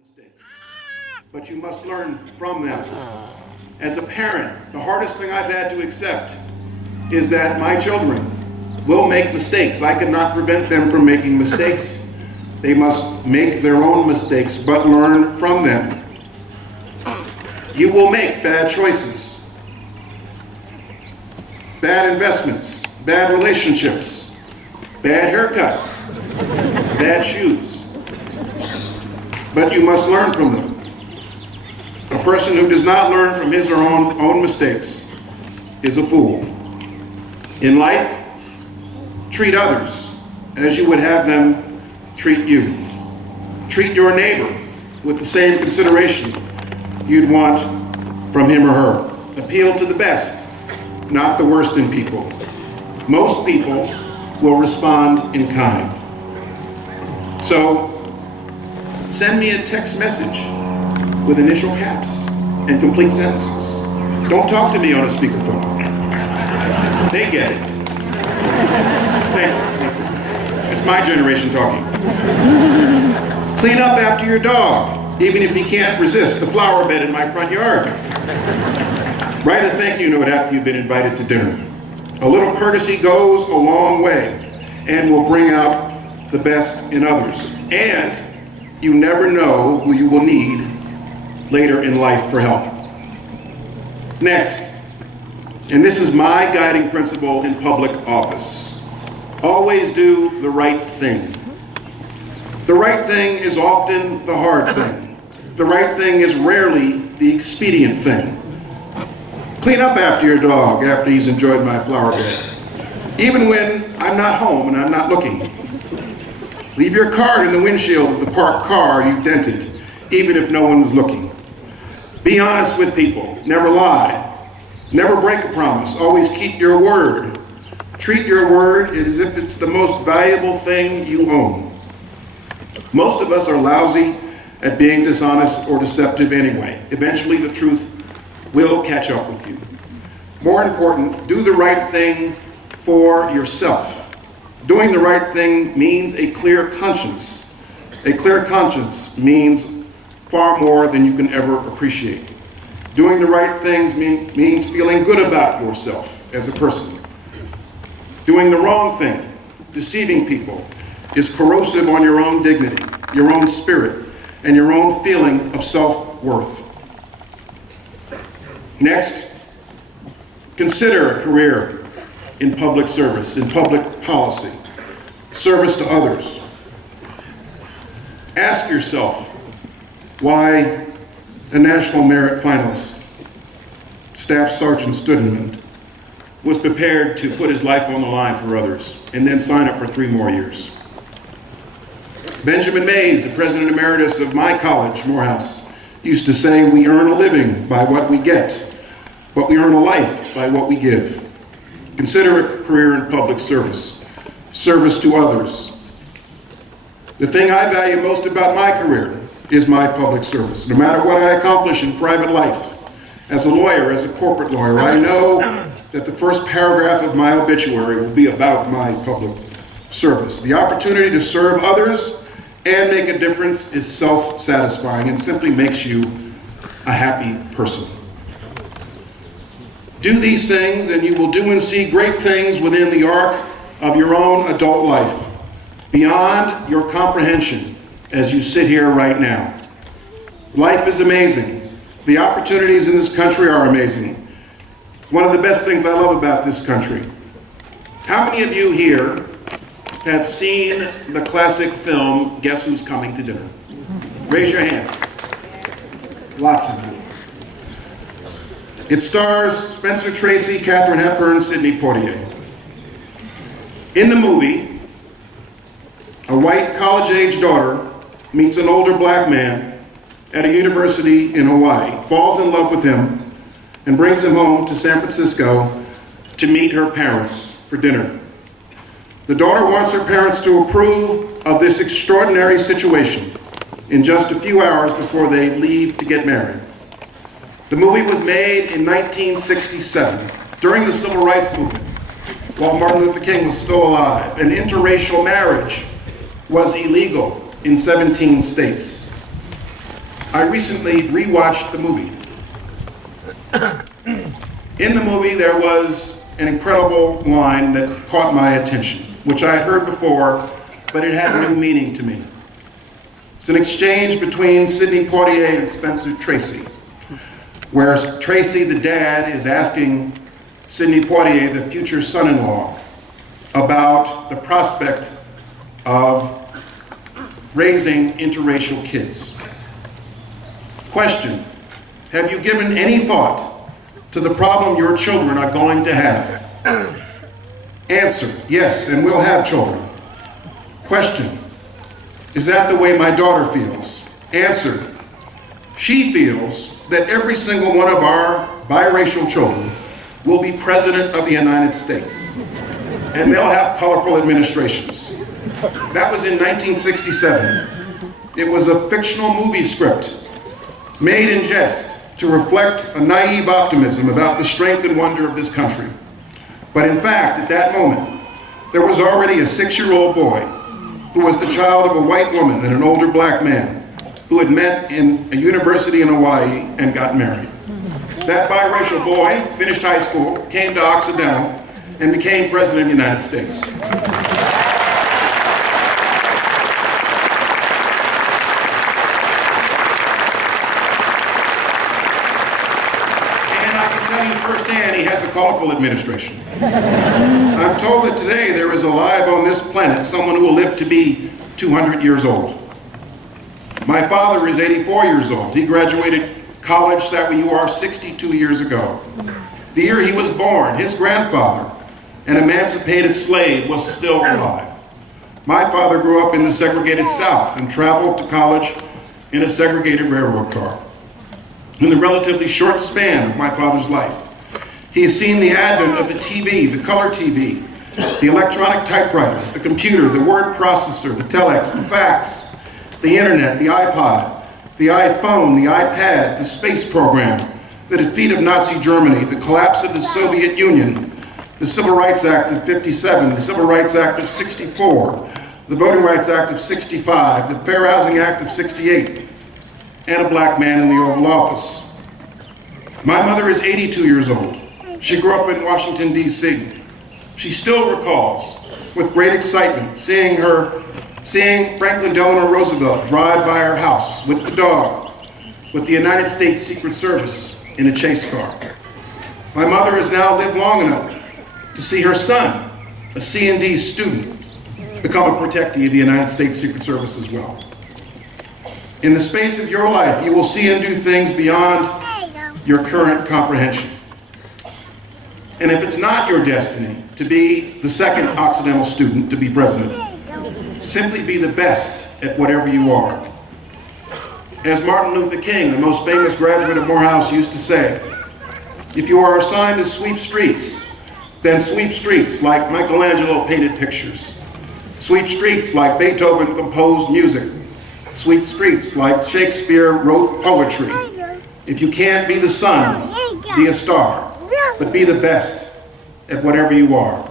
mistakes, but you must learn from them. As a parent, the hardest thing I've had to accept is that my children will make mistakes. I cannot prevent them from making mistakes. They must make their own mistakes, but learn from them. You will make bad choices, bad investments, bad relationships, bad haircuts, bad shoes. But you must learn from them. A person who does not learn from his or her own mistakes is a fool. In life, treat others as you would have them treat you. Treat your neighbor with the same consideration you'd want from him or her. Appeal to the best, not the worst in people. Most people will respond in kind. So, send me a text message with initial caps and complete sentences. Don't talk to me on a speakerphone. They get it. It's my generation talking. Clean up after your dog, even if he can't resist the flower bed in my front yard. Write a thank you note after you've been invited to dinner. A little courtesy goes a long way and will bring out the best in others. And you never know who you will need later in life for help. Next, and this is my guiding principle in public office, always do the right thing. The right thing is often the hard thing. The right thing is rarely the expedient thing. Clean up after your dog after he's enjoyed my flower bed, even when I'm not home and I'm not looking. Leave your card in the windshield of the parked car you dented, even if no one's looking. Be honest with people. Never lie. Never break a promise. Always keep your word. Treat your word as if it's the most valuable thing you own. Most of us are lousy at being dishonest or deceptive anyway. Eventually, the truth will catch up with you. More important, do the right thing for yourself. Doing the right thing means a clear conscience. A clear conscience means far more than you can ever appreciate. Doing the right things means feeling good about yourself as a person. Doing the wrong thing, deceiving people, is corrosive on your own dignity, your own spirit, and your own feeling of self-worth. Next, consider a career in public service, in public policy, service to others. Ask yourself why a National Merit finalist, Staff Sergeant Studenman, was prepared to put his life on the line for others and then sign up for 3 more years. Benjamin Mays, the president emeritus of my college, Morehouse, used to say, we earn a living by what we get, but we earn a life by what we give. Consider a career in public service, service to others. The thing I value most about my career is my public service. No matter what I accomplish in private life, As a lawyer, as a corporate lawyer, I know that the first paragraph of my obituary will be about my public service. The opportunity to serve others and make a difference is self-satisfying and simply makes you a happy person. Do these things and you will do and see great things within the arc of your own adult life, beyond your comprehension as you sit here right now. Life is amazing. The opportunities in this country are amazing. One of the best things I love about this country. How many of you here have seen the classic film, Guess Who's Coming to Dinner? Raise your hand. Lots of you. It stars Spencer Tracy, Katharine Hepburn, Sidney Poitier. In the movie, a white college-age daughter meets an older black man at a university in Hawaii, falls in love with him, and brings him home to San Francisco to meet her parents for dinner. The daughter wants her parents to approve of this extraordinary situation in just a few hours before they leave to get married. The movie was made in 1967, during the Civil Rights Movement, while Martin Luther King was still alive, and interracial marriage was illegal in 17 states. I recently rewatched the movie. In the movie, there was an incredible line that caught my attention, which I had heard before, but it had new meaning to me. It's an exchange between Sidney Poitier and Spencer Tracy, where Tracy, the dad, is asking Sidney Poitier, the future son-in-law, about the prospect of raising interracial kids. Question: have you given any thought to the problem your children are going to have? Answer: yes, and we'll have children. Question: is that the way my daughter feels? Answer: she feels that every single one of our biracial children will be president of the United States, and they'll have colorful administrations. That was in 1967. It was a fictional movie script made in jest to reflect a naive optimism about the strength and wonder of this country. But in fact, at that moment, there was already a 6-year-old boy who was the child of a white woman and an older black man who had met in a university in Hawaii and got married. That biracial boy finished high school, came to Occidental, and became president of the United States. And I can tell you firsthand, he has a colorful administration. I'm told that today there is alive on this planet someone who will live to be 200 years old. My father is 84 years old. He graduated college, sat where you are, 62 years ago. The year he was born, his grandfather, an emancipated slave, was still alive. My father grew up in the segregated South and traveled to college in a segregated railroad car. In the relatively short span of my father's life, he has seen the advent of the TV, the color TV, the electronic typewriter, the computer, the word processor, the telex, the fax, the internet, the iPod, the iPhone, the iPad, the space program, the defeat of Nazi Germany, the collapse of the Soviet Union, the Civil Rights Act of '57, the Civil Rights Act of '64, the Voting Rights Act of '65, the Fair Housing Act of '68, and a black man in the Oval Office. My mother is 82 years old. She grew up in Washington, D.C. She still recalls with great excitement seeing Franklin Delano Roosevelt drive by her house with the dog, with the United States Secret Service in a chase car. My mother has now lived long enough to see her son, a C&D student, become a protectee of the United States Secret Service as well. In the space of your life, you will see and do things beyond your current comprehension. And if it's not your destiny to be the second Occidental student to be president, simply be the best at whatever you are. As Martin Luther King, the most famous graduate of Morehouse, used to say, if you are assigned to sweep streets, then sweep streets like Michelangelo painted pictures. Sweep streets like Beethoven composed music. Sweep streets like Shakespeare wrote poetry. If you can't be the sun, be a star, but be the best at whatever you are.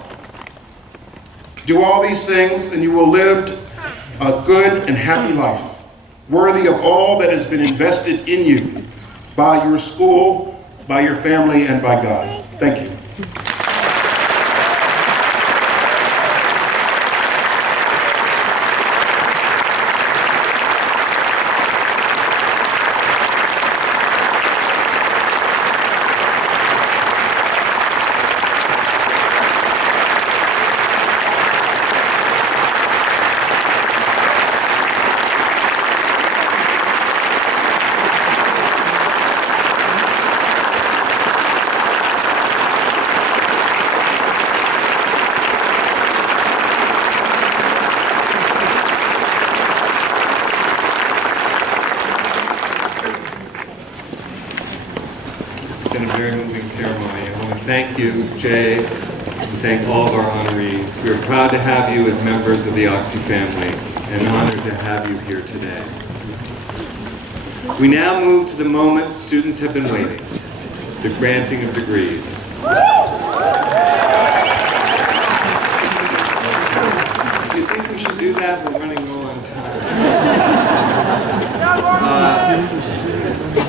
Do all these things and you will live a good and happy life, worthy of all that has been invested in you by your school, by your family, and by God. Thank you. Very moving ceremony. I want to thank you, Jay, and thank all of our honorees. We are proud to have you as members of the Oxy family and honored to have you here today. We now move to the moment students have been waiting, the granting of degrees. Do you think we should do that? We're running low on time.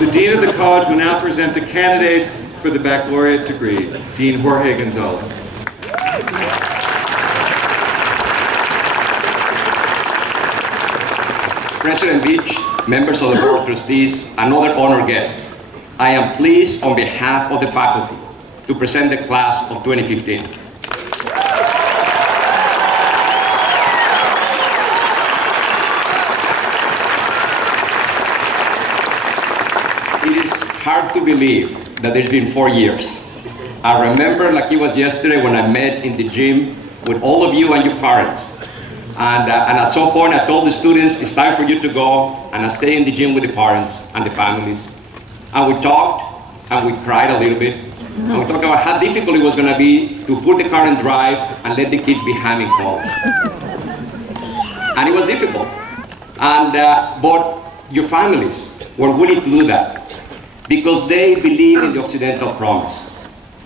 The Dean of the College will now present the candidates for the baccalaureate degree, Dean Jorge Gonzalez. President Beach, members of the Board of Trustees, and other honored guests, I am pleased on behalf of the faculty to present the class of 2015. It is hard to believe that it's been 4 years. I remember like it was yesterday when I met in the gym with all of you and your parents. And at some point I told the students, it's time for you to go, and I stayed in the gym with the parents and the families. And we talked, and we cried a little bit. And we talked about how difficult it was gonna be to put the car in drive and let the kids behind in college. And it was difficult. And, but your families were willing to do that because they believe in the Occidental promise,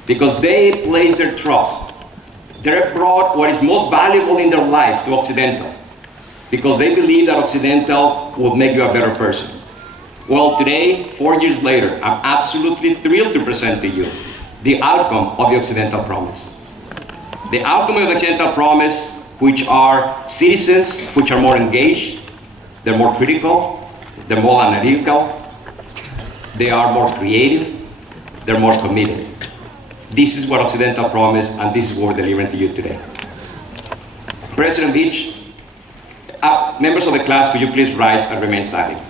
because they place their trust. They brought what is most valuable in their life to Occidental because they believe that Occidental will make you a better person. Well, today, 4 years later, I'm absolutely thrilled to present to you the outcome of the Occidental promise. The outcome of the Occidental promise, which are citizens which are more engaged, they're more critical, they're more analytical, they are more creative, they're more committed. This is what Occidental promised, and this is what we're delivering to you today. President Beach, members of the class, could you please rise and remain standing?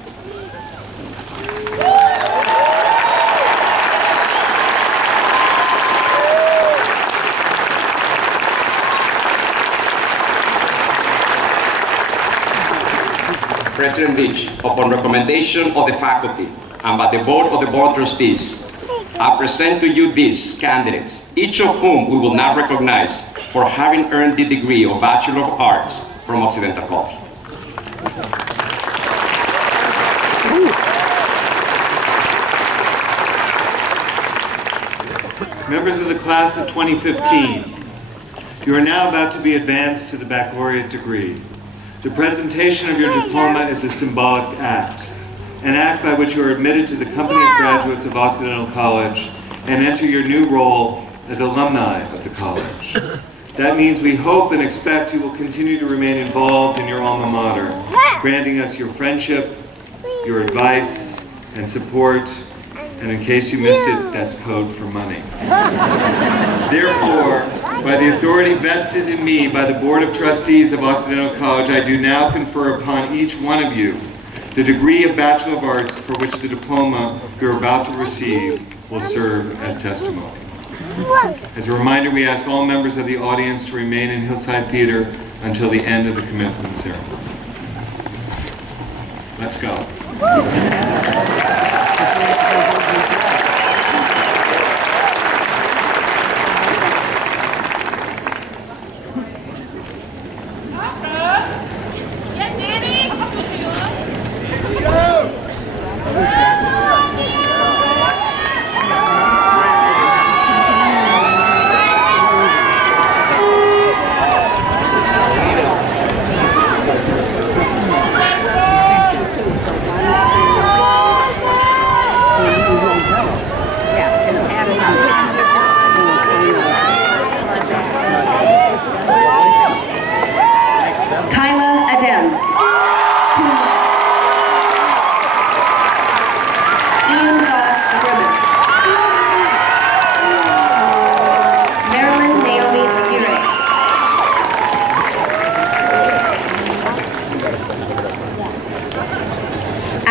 President Beach, upon recommendation of the faculty and by the Board of Trustees, I present to you these candidates, each of whom we will now recognize for having earned the degree of Bachelor of Arts from Occidental College. Members of the class of 2015, you are now about to be advanced to the baccalaureate degree. The presentation of your diploma is a symbolic act, an act by which you are admitted to the company of graduates of Occidental College and enter your new role as alumni of the college. That means we hope and expect you will continue to remain involved in your alma mater, granting us your friendship, your advice, and support, and in case you missed it, that's code for money. Therefore, by the authority vested in me by the Board of Trustees of Occidental College, I do now confer upon each one of you the degree of Bachelor of Arts for which the diploma you're about to receive will serve as testimony. As a reminder, we ask all members of the audience to remain in Hillside Theater until the end of the commencement ceremony. Let's go.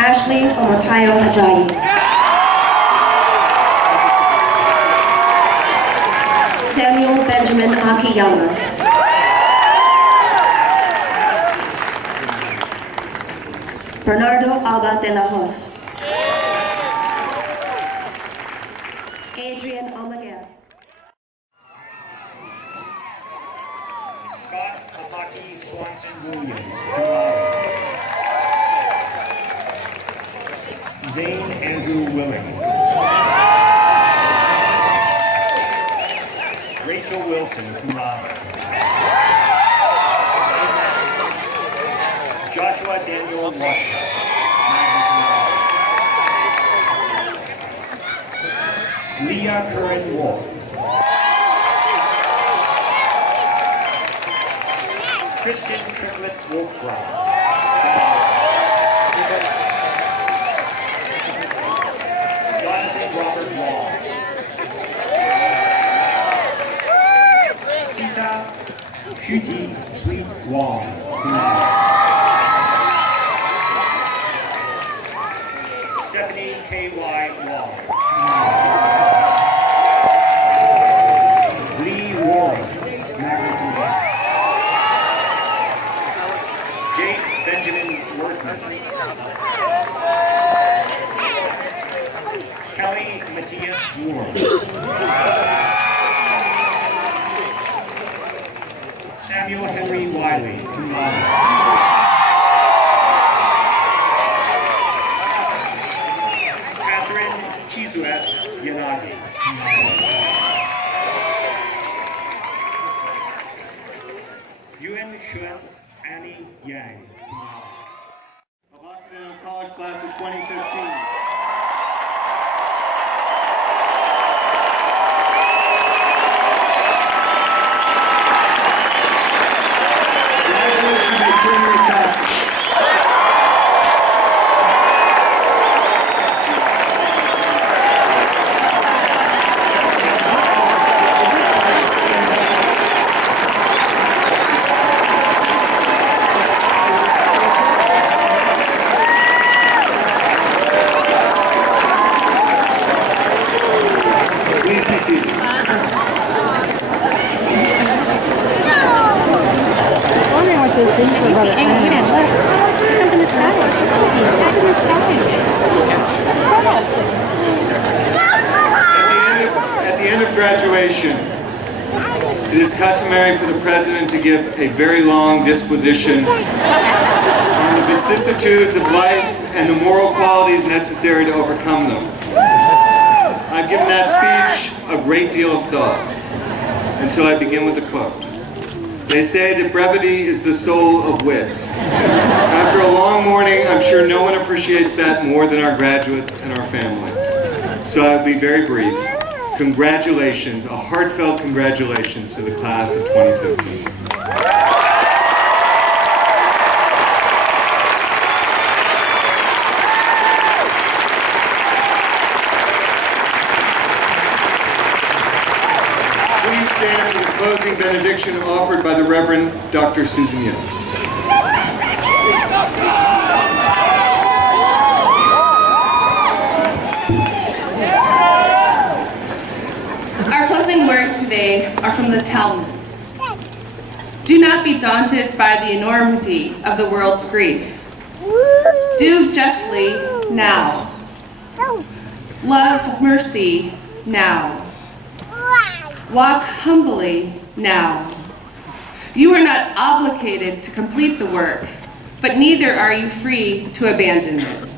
Ashley Omotayo Ajayi. Samuel Benjamin Akiyama. Bernardo Alba de la Hoz. Adrian Almaguer. Scott Apaki Swanson Williams. Zane Andrew Willing. Rachel Wilson, cum laude. Joshua Daniel Watkins, magna cum laude. Leah Curran Wolf. Christian Triplet Wolfbrown. Jonathan Robert Wall. Sita Shuji Sweet Wong. Stephanie K.Y. Wong. Lee Warren, magna cum laude. Jake Benjamin Workman. Kelly Matthias Ward. Samuel Henry Wiley, cum laude. Catherine Chizuet Yanagi, cum laude. Yuan Shuen Annie Yang, cum laude. Of Occidental College Class of 2015. Graduates of the junior classes. Please be seated. Wondering what those things are about. Up in the sky. Up in the sky. At the end of graduation, it is customary for the president to give a very long disquisition on the vicissitudes of life and the moral qualities necessary to overcome them. I've given that speech a great deal of thought, and so I begin with a quote. They say that brevity is the soul of wit. After a long morning, I'm sure no one appreciates that more than our graduates and our families. So I'll be very brief. Congratulations, a heartfelt congratulations to the class of 2015. Please stand for the closing benediction offered by the Reverend Dr. Susan Young. Our closing words today are from the Talmud. Do not be daunted by the enormity of the world's grief. Do justly now. Love mercy now. Walk humbly now. You are not obligated to complete the work, but neither are you free to abandon it.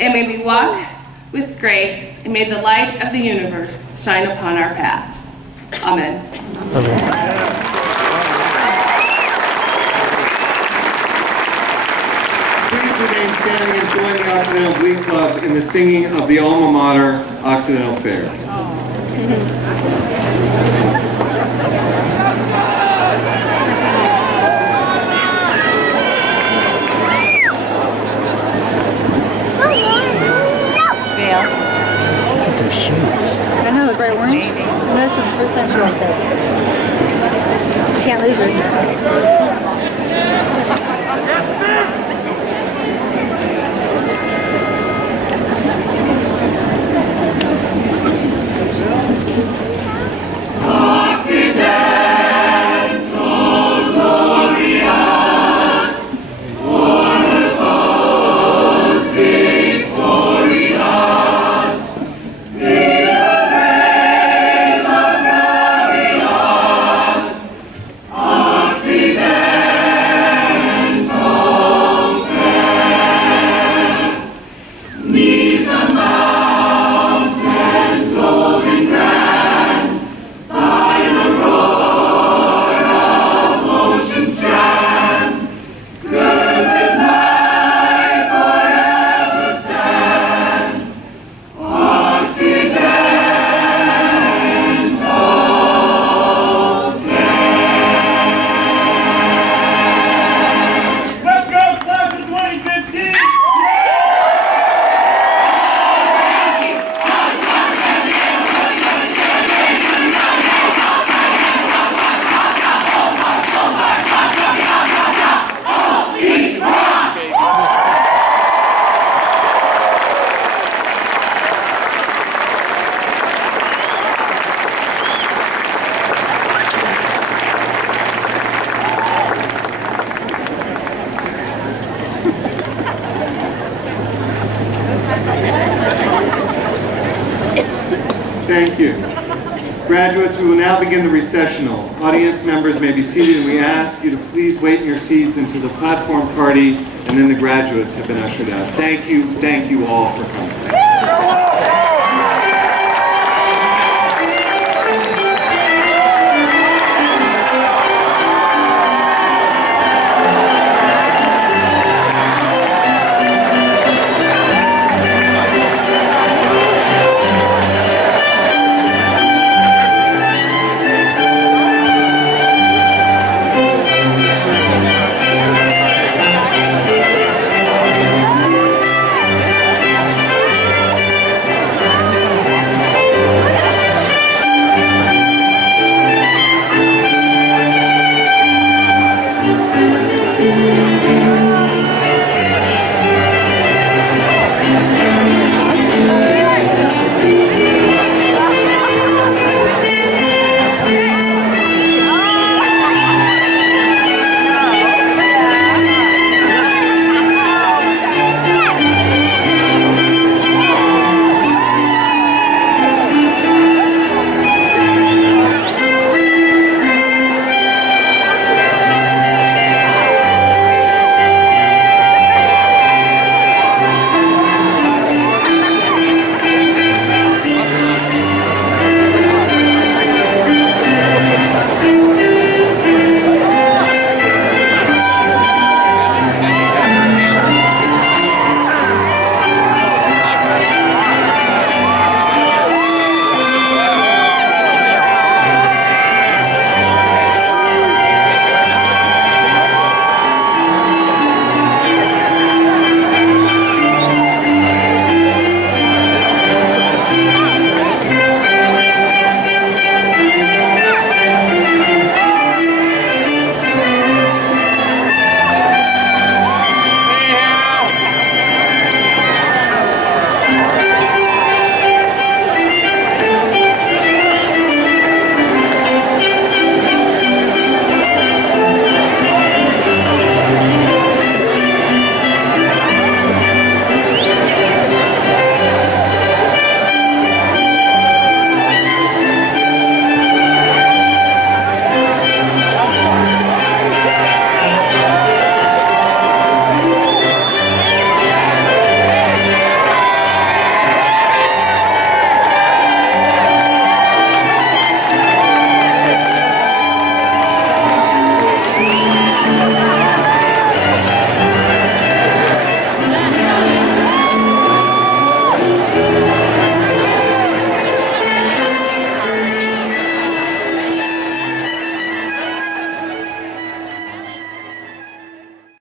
And may we walk with grace, and may the light of the universe shine upon our path. Amen. Please remain standing and join the Occidental Glee Club in the singing of the alma mater Occidental Fair. I know, the bright orange. No, this one's the first time she went there. Can't lose her. Thank you. Graduates, we will now begin the recessional. Audience members may be seated, and we ask you to please wait in your seats until the platform party and then the graduates have been ushered out. Thank you all for coming.